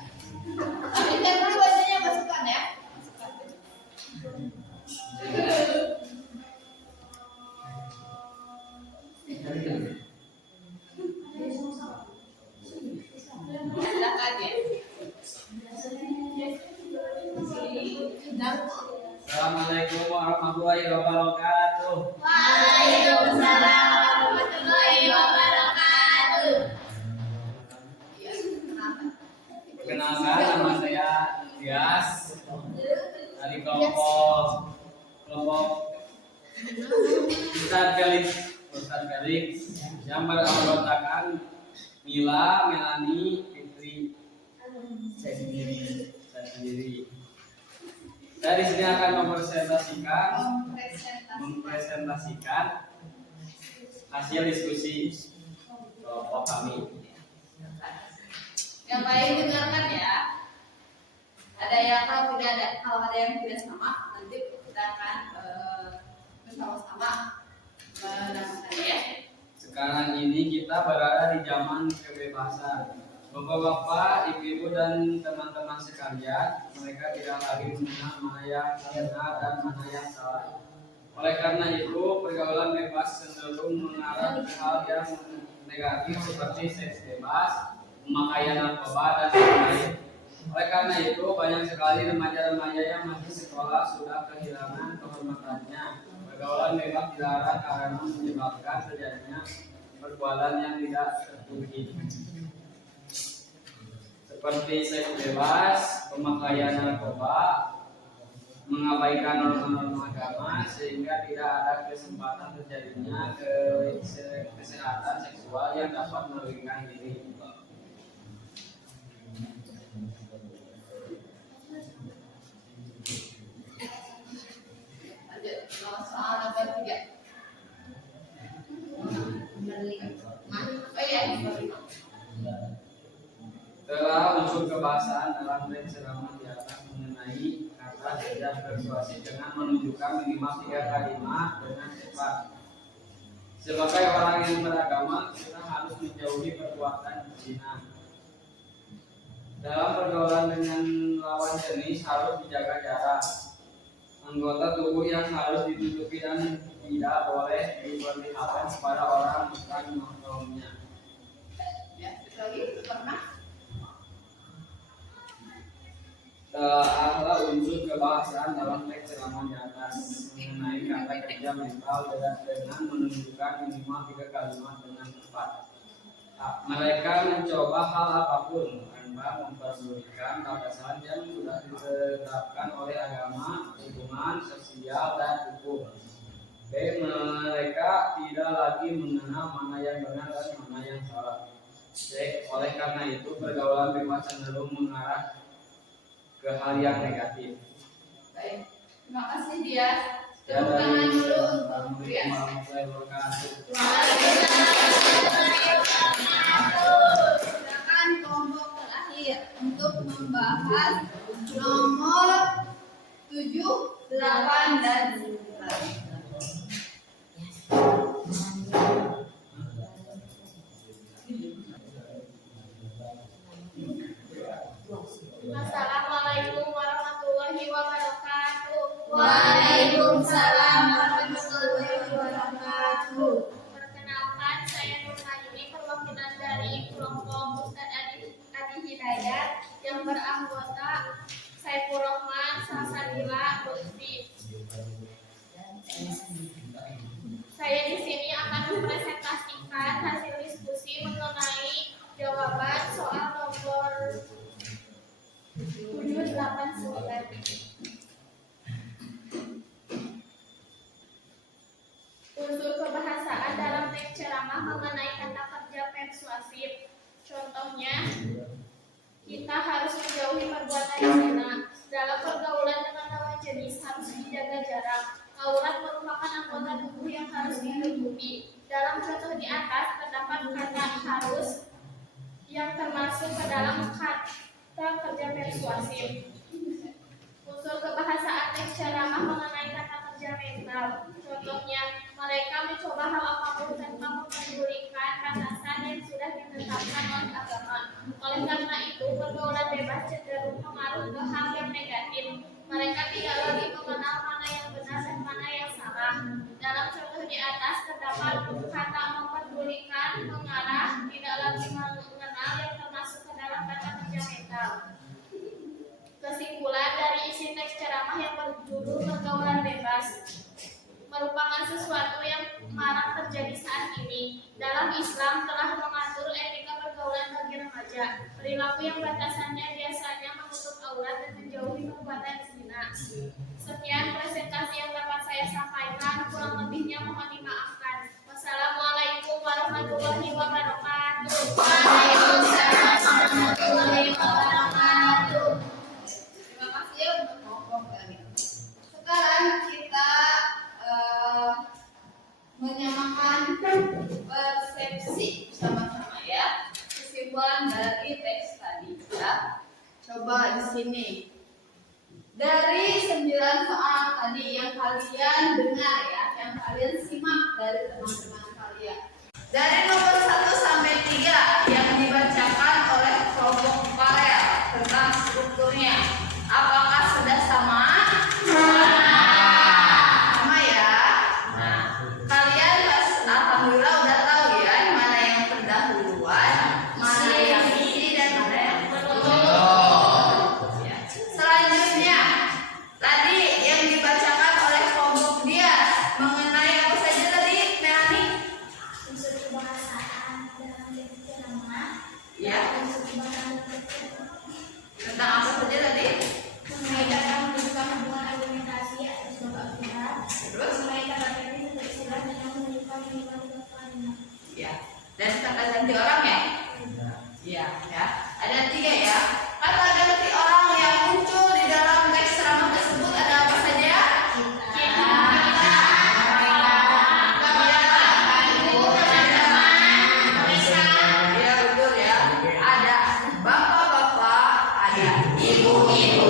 Tapi jangan dulu bajunya masukkan ya. Silakan ya. Assalamualaikum warahmatullahi wabarakatuh. Waalaikumsalam warahmatullahi wabarakatuh. Perkenalkan, nama saya Tias dari kelompok Ustadz Felix yang beranggotakan Mila, Melani, Fitri, saya sendiri. Saya di sini akan mempresentasikan hasil diskusi kelompok kami. Yang baik dengarkan ya. Ada yang kalau ada yang tidak sama, nanti kita akan bersama-sama mendengarkan ya. Sekarang ini kita berada di zaman kebebasan. Bapak-bapak, ibu-ibu dan teman-teman sekalian, mereka tidak lagi mengenal mana yang benar dan mana yang salah. Oleh karena itu, pergaulan bebas cenderung mengarah ke hal yang negatif seperti seks bebas, pemakaian narkoba dan lain-lain. Oleh karena itu, banyak sekali remaja-remaja yang masih sekolah sudah kehilangan kehormatannya. Pergaulan bebas dilarang karena menyebabkan terjadinya perbuatan yang tidak terpuji, seperti seks bebas, pemakaian narkoba, mengabaikan norma-norma agama sehingga tidak ada kesempatan terjadinya kesehatan seksual yang dapat merugikan diri. Soal nomor 3. Telah unsur kebahasaan dalam teks ceramah di atas mengenai kata tidak persuasif dengan menunjukkan minimal 3 kalimat dengan cepat. Sebagai orang yang beragama pertama, kita harus menjauhi perbuatan zina. Dalam pergaulan dengan lawan jenis harus dijaga jarak. Anggota tubuh yang harus ditutupi dan tidak boleh diperlihatkan kepada orang bukan mahramnya. Ya, itu lagi pernah. Telah unsur kebahasaan dalam teks ceramah di atas mengenai kata kerja mental dengan menunjukkan minimal 3 kalimat dengan tepat. Mereka mencoba hal apapun tanpa memperdulikan batasan yang sudah ditetapkan oleh agama, lingkungan, sosial, dan hukum. B. Mereka tidak lagi mengenal mana yang benar dan mana yang salah. C. Oleh karena itu pergaulan bebas cenderung mengarah ke hal yang negatif. Baik, terima kasih dia. Tepuk tangan dulu untuk dia. Silakan kelompok terakhir untuk membahas nomor 7, 8, dan 9. Assalamualaikum warahmatullahi wabarakatuh. Waalaikumsalam warahmatullahi wabarakatuh. Perkenalkan, saya Nur Hayuni, perwakilan dari kelompok Ustadz Adi Hidayat yang beranggota Saiful Rahman, Salsabila, Lutfi. Saya di sini akan mempresentasikan hasil diskusi mengenai jawaban soal nomor 789. Unsur kebahasaan dalam teks ceramah mengenai kata kerja persuasif. Contohnya, kita harus menjauhi perbuatan zina. Dalam pergaulan dengan lawan jenis harus dijaga jarak. Aurat merupakan anggota tubuh yang harus ditutupi. Dalam contoh di atas terdapat kata harus yang termasuk ke dalam kata kerja persuasif. Unsur kebahasaan teks ceramah mengenai kata kerja mental. Contohnya, mereka mencoba hal apapun tanpa mempedulikan batasan yang sudah ditetapkan oleh agama. Oleh karena itu, pergaulan bebas cenderung mengarah ke hal yang negatif. Mereka tidak lagi mengenal mana yang benar dan mana yang salah. Dalam contoh di atas terdapat kata mempedulikan, mengarah, tidak lagi mengenal yang termasuk ke dalam kata kerja mental. Kesimpulan dari isi teks ceramah yang berjudul pergaulan bebas merupakan sesuatu yang marak terjadi saat ini. Dalam Islam telah mengatur etika pergaulan bagi remaja. Perilaku yang batasannya biasanya menutup aurat dan menjauhi perbuatan zina. Sekian presentasi yang dapat saya sampaikan, kurang lebihnya mohon dimaafkan. Wassalamualaikum warahmatullahi wabarakatuh. Waalaikumsalam warahmatullahi wabarakatuh. Terima kasih untuk kelompok tadi. Sekarang kita menyamakan persepsi sama-sama ya. Kesimpulan dari teks tadi ya. Coba di sini. Dari 9 soal tadi yang kalian dengar ya, yang kalian simak dari teman-teman kalian. Dari nomor 1 sampai 3 yang dibacakan oleh kelompok Parel tentang strukturnya, apakah sudah sama? Sama ya. Nah, kalian alhamdulillah udah tahu ya mana yang pendahuluan, mana yang isi dan mana yang penutup. Ya. Selanjutnya, tadi yang dibacakan oleh kelompok dia mengenai apa saja tadi, Melani? Unsur kebahasaan dalam teks ceramah. Ya. Unsur kebahasaan dalam teks ceramah Tentang apa saja tadi? mengenai kata menunjukkan hubungan argumentasi atas babak berat. Terus? Mengenai kata teknis untuk istilah dan yang menunjukkan minimal 3 kalimat. Ya. Dan kata ganti orang ya? Iya, ya. Ada 3 ya. Kata ganti orang yang muncul di dalam teks ceramah tersebut ada apa saja? Iya, betul ya. Ada bapak-bapak, ada ibu-ibu,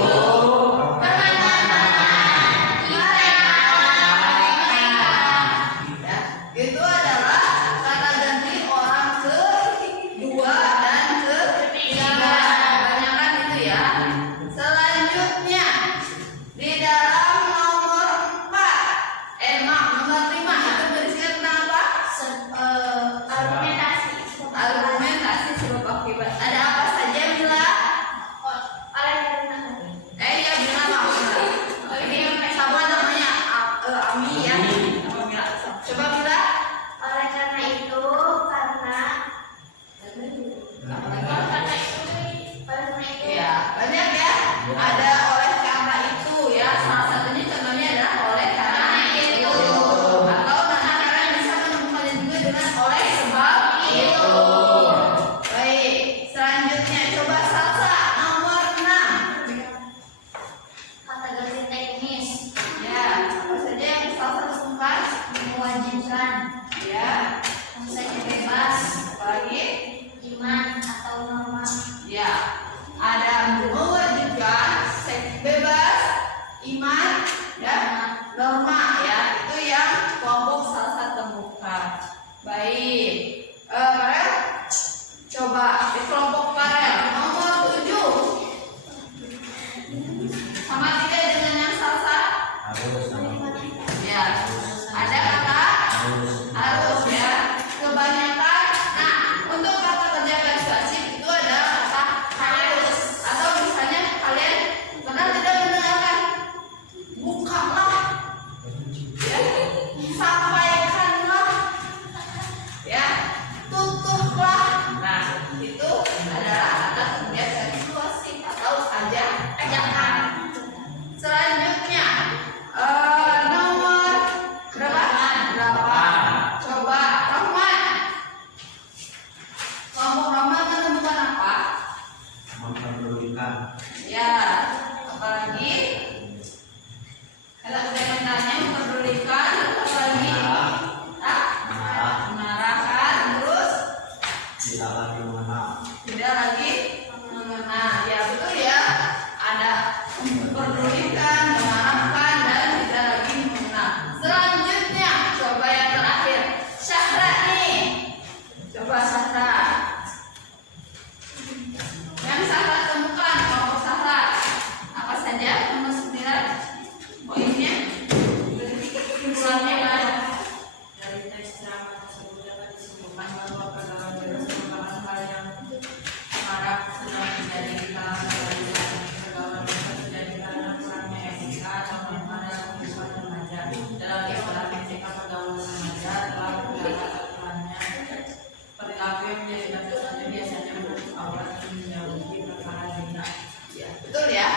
ya. Itu adalah kata ganti orang tidak lagi mengenal. Tidak lagi mengenal. Ya betul ya. Ada memperdulikan, memaafkan, dan tidak lagi mengenal. Selanjutnya, coba yang terakhir, Syahra nih. Coba Syahra. Yang Syahra temukan, kelompok Syahra. Apa saja? Nomor 9 poinnya. Kesimpulannya kan? Dari teks ceramah tersebut dapat disimpulkan bahwa pergaulan bebas merupakan hal yang marak sedang terjadi di kalangan remaja. Pergaulan bebas terjadi karena kurangnya etika atau pada kehidupan remaja. Dalam istilah etika pergaulan remaja telah terdapat aturannya. Perilaku yang menjadi batasannya biasanya menutup aurat dan menjauhi perkara zina. Ya, betul ya.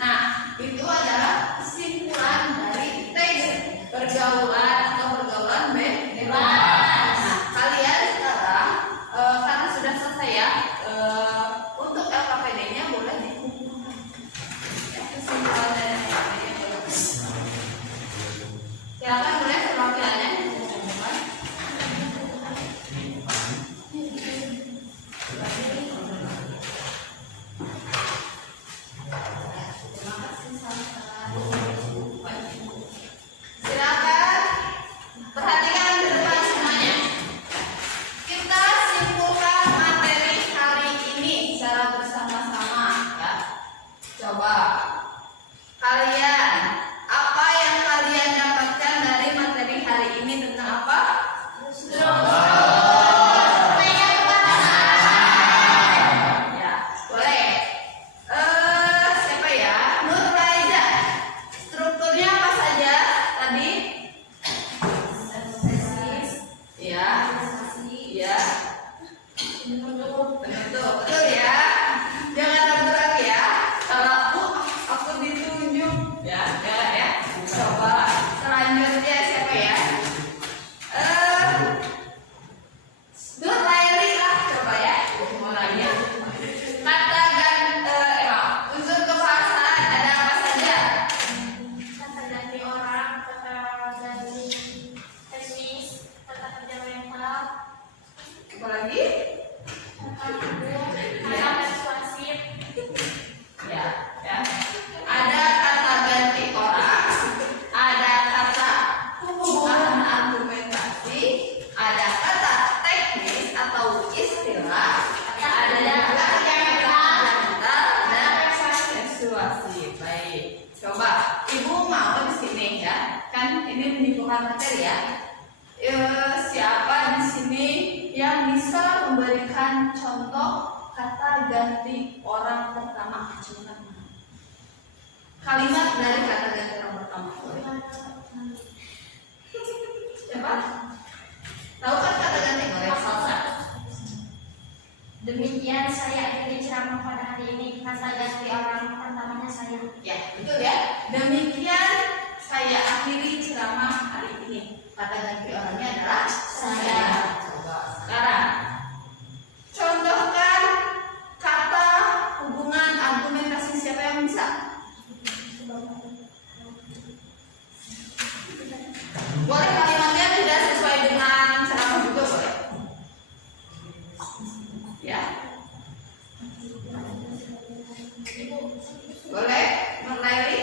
Nah, itu adalah kesimpulan dari teks pergaulan atau pergaulan bebas. Nah, kalian sekarang karena sudah selesai ya, untuk LKPD-nya boleh dikumpulkan. Ya, kesimpulan dari LKPD-nya boleh. Silakan boleh perwakilannya dikumpulkan. Terima kasih silakan perhatikan ke depan semuanya. Kita simpulkan materi hari ini secara bersama-sama ya. Coba kalian, apa yang kalian dapatkan dari materi hari ini tentang apa? Ya, boleh. Siapa ya? Nur Raiza. Strukturnya apa saja tadi? Ya. Ya. Betul, betul ya. Jangan ragu-ragu ya. Kalau aku ditunjuk ya, jangan ya. Coba selanjutnya siapa ya? Nur Laili lah, coba ya. Mulainya. Kata unsur kebahasaan ada apa saja? Kata ganti orang, kata ganti teknis, kata kerja mental, Apa lagi? kata hukum, kata persuasif, Ya, ya. Ada kata ganti orang, ada kata hubungan argumentasi, ada kata teknis atau istilah, ada juga kata mental dan persuasi. Baik. Coba Ibu mau di sini ya. Kan ini menyimpulkan materi ya. Siapa di sini yang bisa memberikan contoh kata ganti orang pertama? Kalimat dari kata ganti orang pertama. Siapa? Tahu kan kata ganti orang salsa? Demikian saya akhiri ceramah pada hari ini. Kata ganti orang pertamanya saya. Ya, betul ya. Demikian saya akhiri ceramah hari ini. Kata ganti orangnya adalah saya. Coba sekarang contohkan kata hubungan argumentasi. Siapa yang bisa? Boleh kalimatnya tidak sesuai dengan ceramah juga boleh. Ya. Boleh, Merlaili?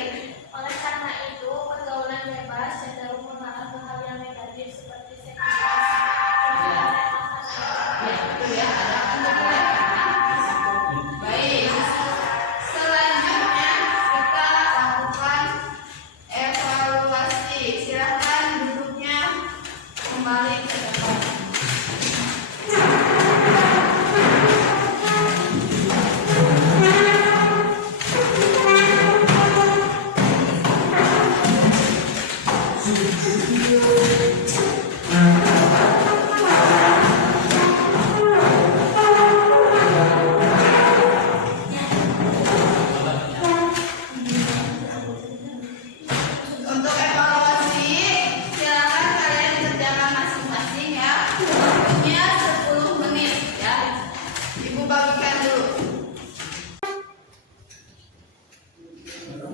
Oleh karena itu, pergaulan bebas cenderung mengarah ke hal yang negatif seperti seksualitas, Ya, betul ya. Ada kata boleh karena. Baik. Selanjutnya kita lakukan evaluasi. Silakan duduknya kembali ke depan. Untuk evaluasi, silakan kalian kerjakan masing-masing ya. Waktunya 10 menit ya. Ibu bagikan dulu.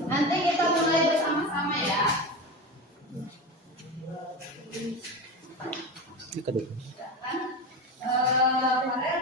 Nanti kita mulai bersama-sama ya. Silakan. Kemarin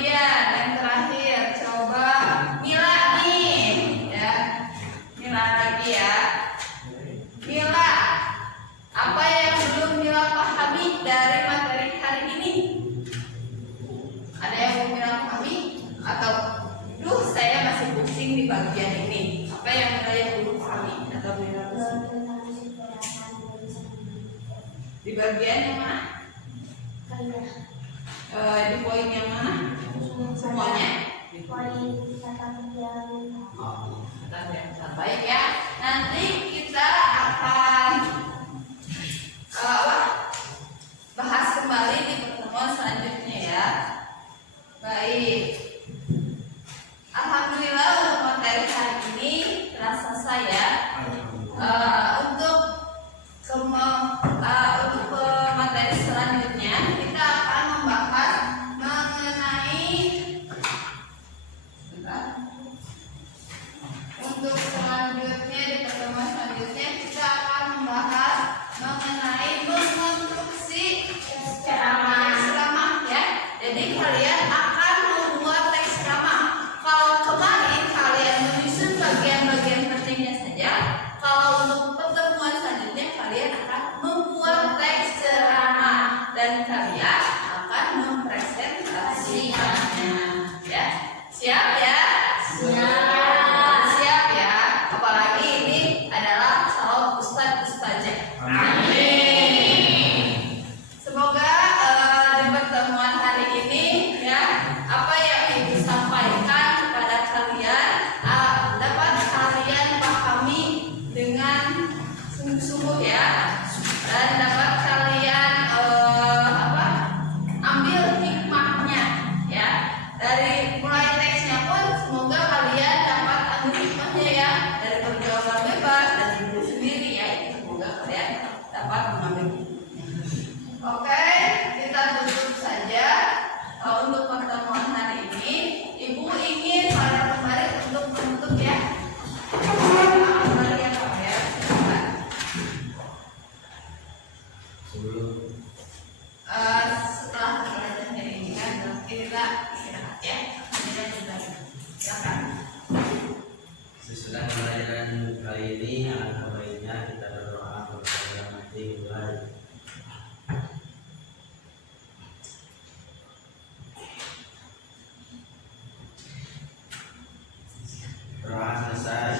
Kemudian yang terakhir coba Mila nih ya. Mila lagi ya. Mila, apa yang belum Mila pahami dari materi hari ini? Ada yang mau Mila pahami? Atau duh saya masih pusing di bagian ini. Apa yang Mila belum pahami atau Mila pusing? Di bagian yang mana? Di poin yang mana? Semuanya? Oh, baik ya. Nanti kita akan bahas kembali di pertemuan selanjutnya ya. Baik. Alhamdulillah untuk materi hari ini telah selesai ya. Untuk materi selanjutnya kita akan membahas mengenai untuk selanjutnya di pertemuan selanjutnya kita akan membahas mengenai mengonstruksi ceramah ya. Jadi kalian akan membuat teks ceramah. Kalau kemarin kalian menyusun bagian-bagian pentingnya saja, kalau untuk pertemuan selanjutnya kalian akan membuat teks ceramah dan kalian akan mempresentasikannya ya. Siap ya? Siap ya. Apalagi ini adalah calon ustadz ustazah. Amin. Semoga di pertemuan hari ini ya apa yang ibu sampaikan kepada kalian dapat kalian pahami dengan sungguh-sungguh ya, dan dapat kalian ambil hikmahnya ya. Dari mulai teksnya pun semoga kalian dapat ambil hikmahnya ya, dari pergaulan bebas dan ibu sendiri ya, semoga kalian dapat mengambil hikmahnya. Oke, kita tutup saja untuk pertemuan hari ini. Ibu ingin pada kemarin untuk menutup ya. Kembali ya Pak ya, silakan. Setelah pembelajaran hari ini kan kita istirahat ya. Silakan. Sesudah pembelajaran kali ini, alangkah baiknya kita berdoa kepada Yang Maha Tinggi. Doa selesai.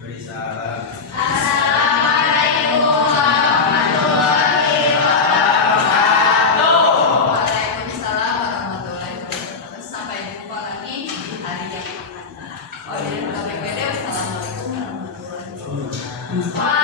Beri salam. Assalamualaikum warahmatullahi wabarakatuh. Waalaikumsalam warahmatullahi wabarakatuh. Sampai jumpa lagi di hari yang akan datang. Wassalamualaikum warahmatullahi wabarakatuh.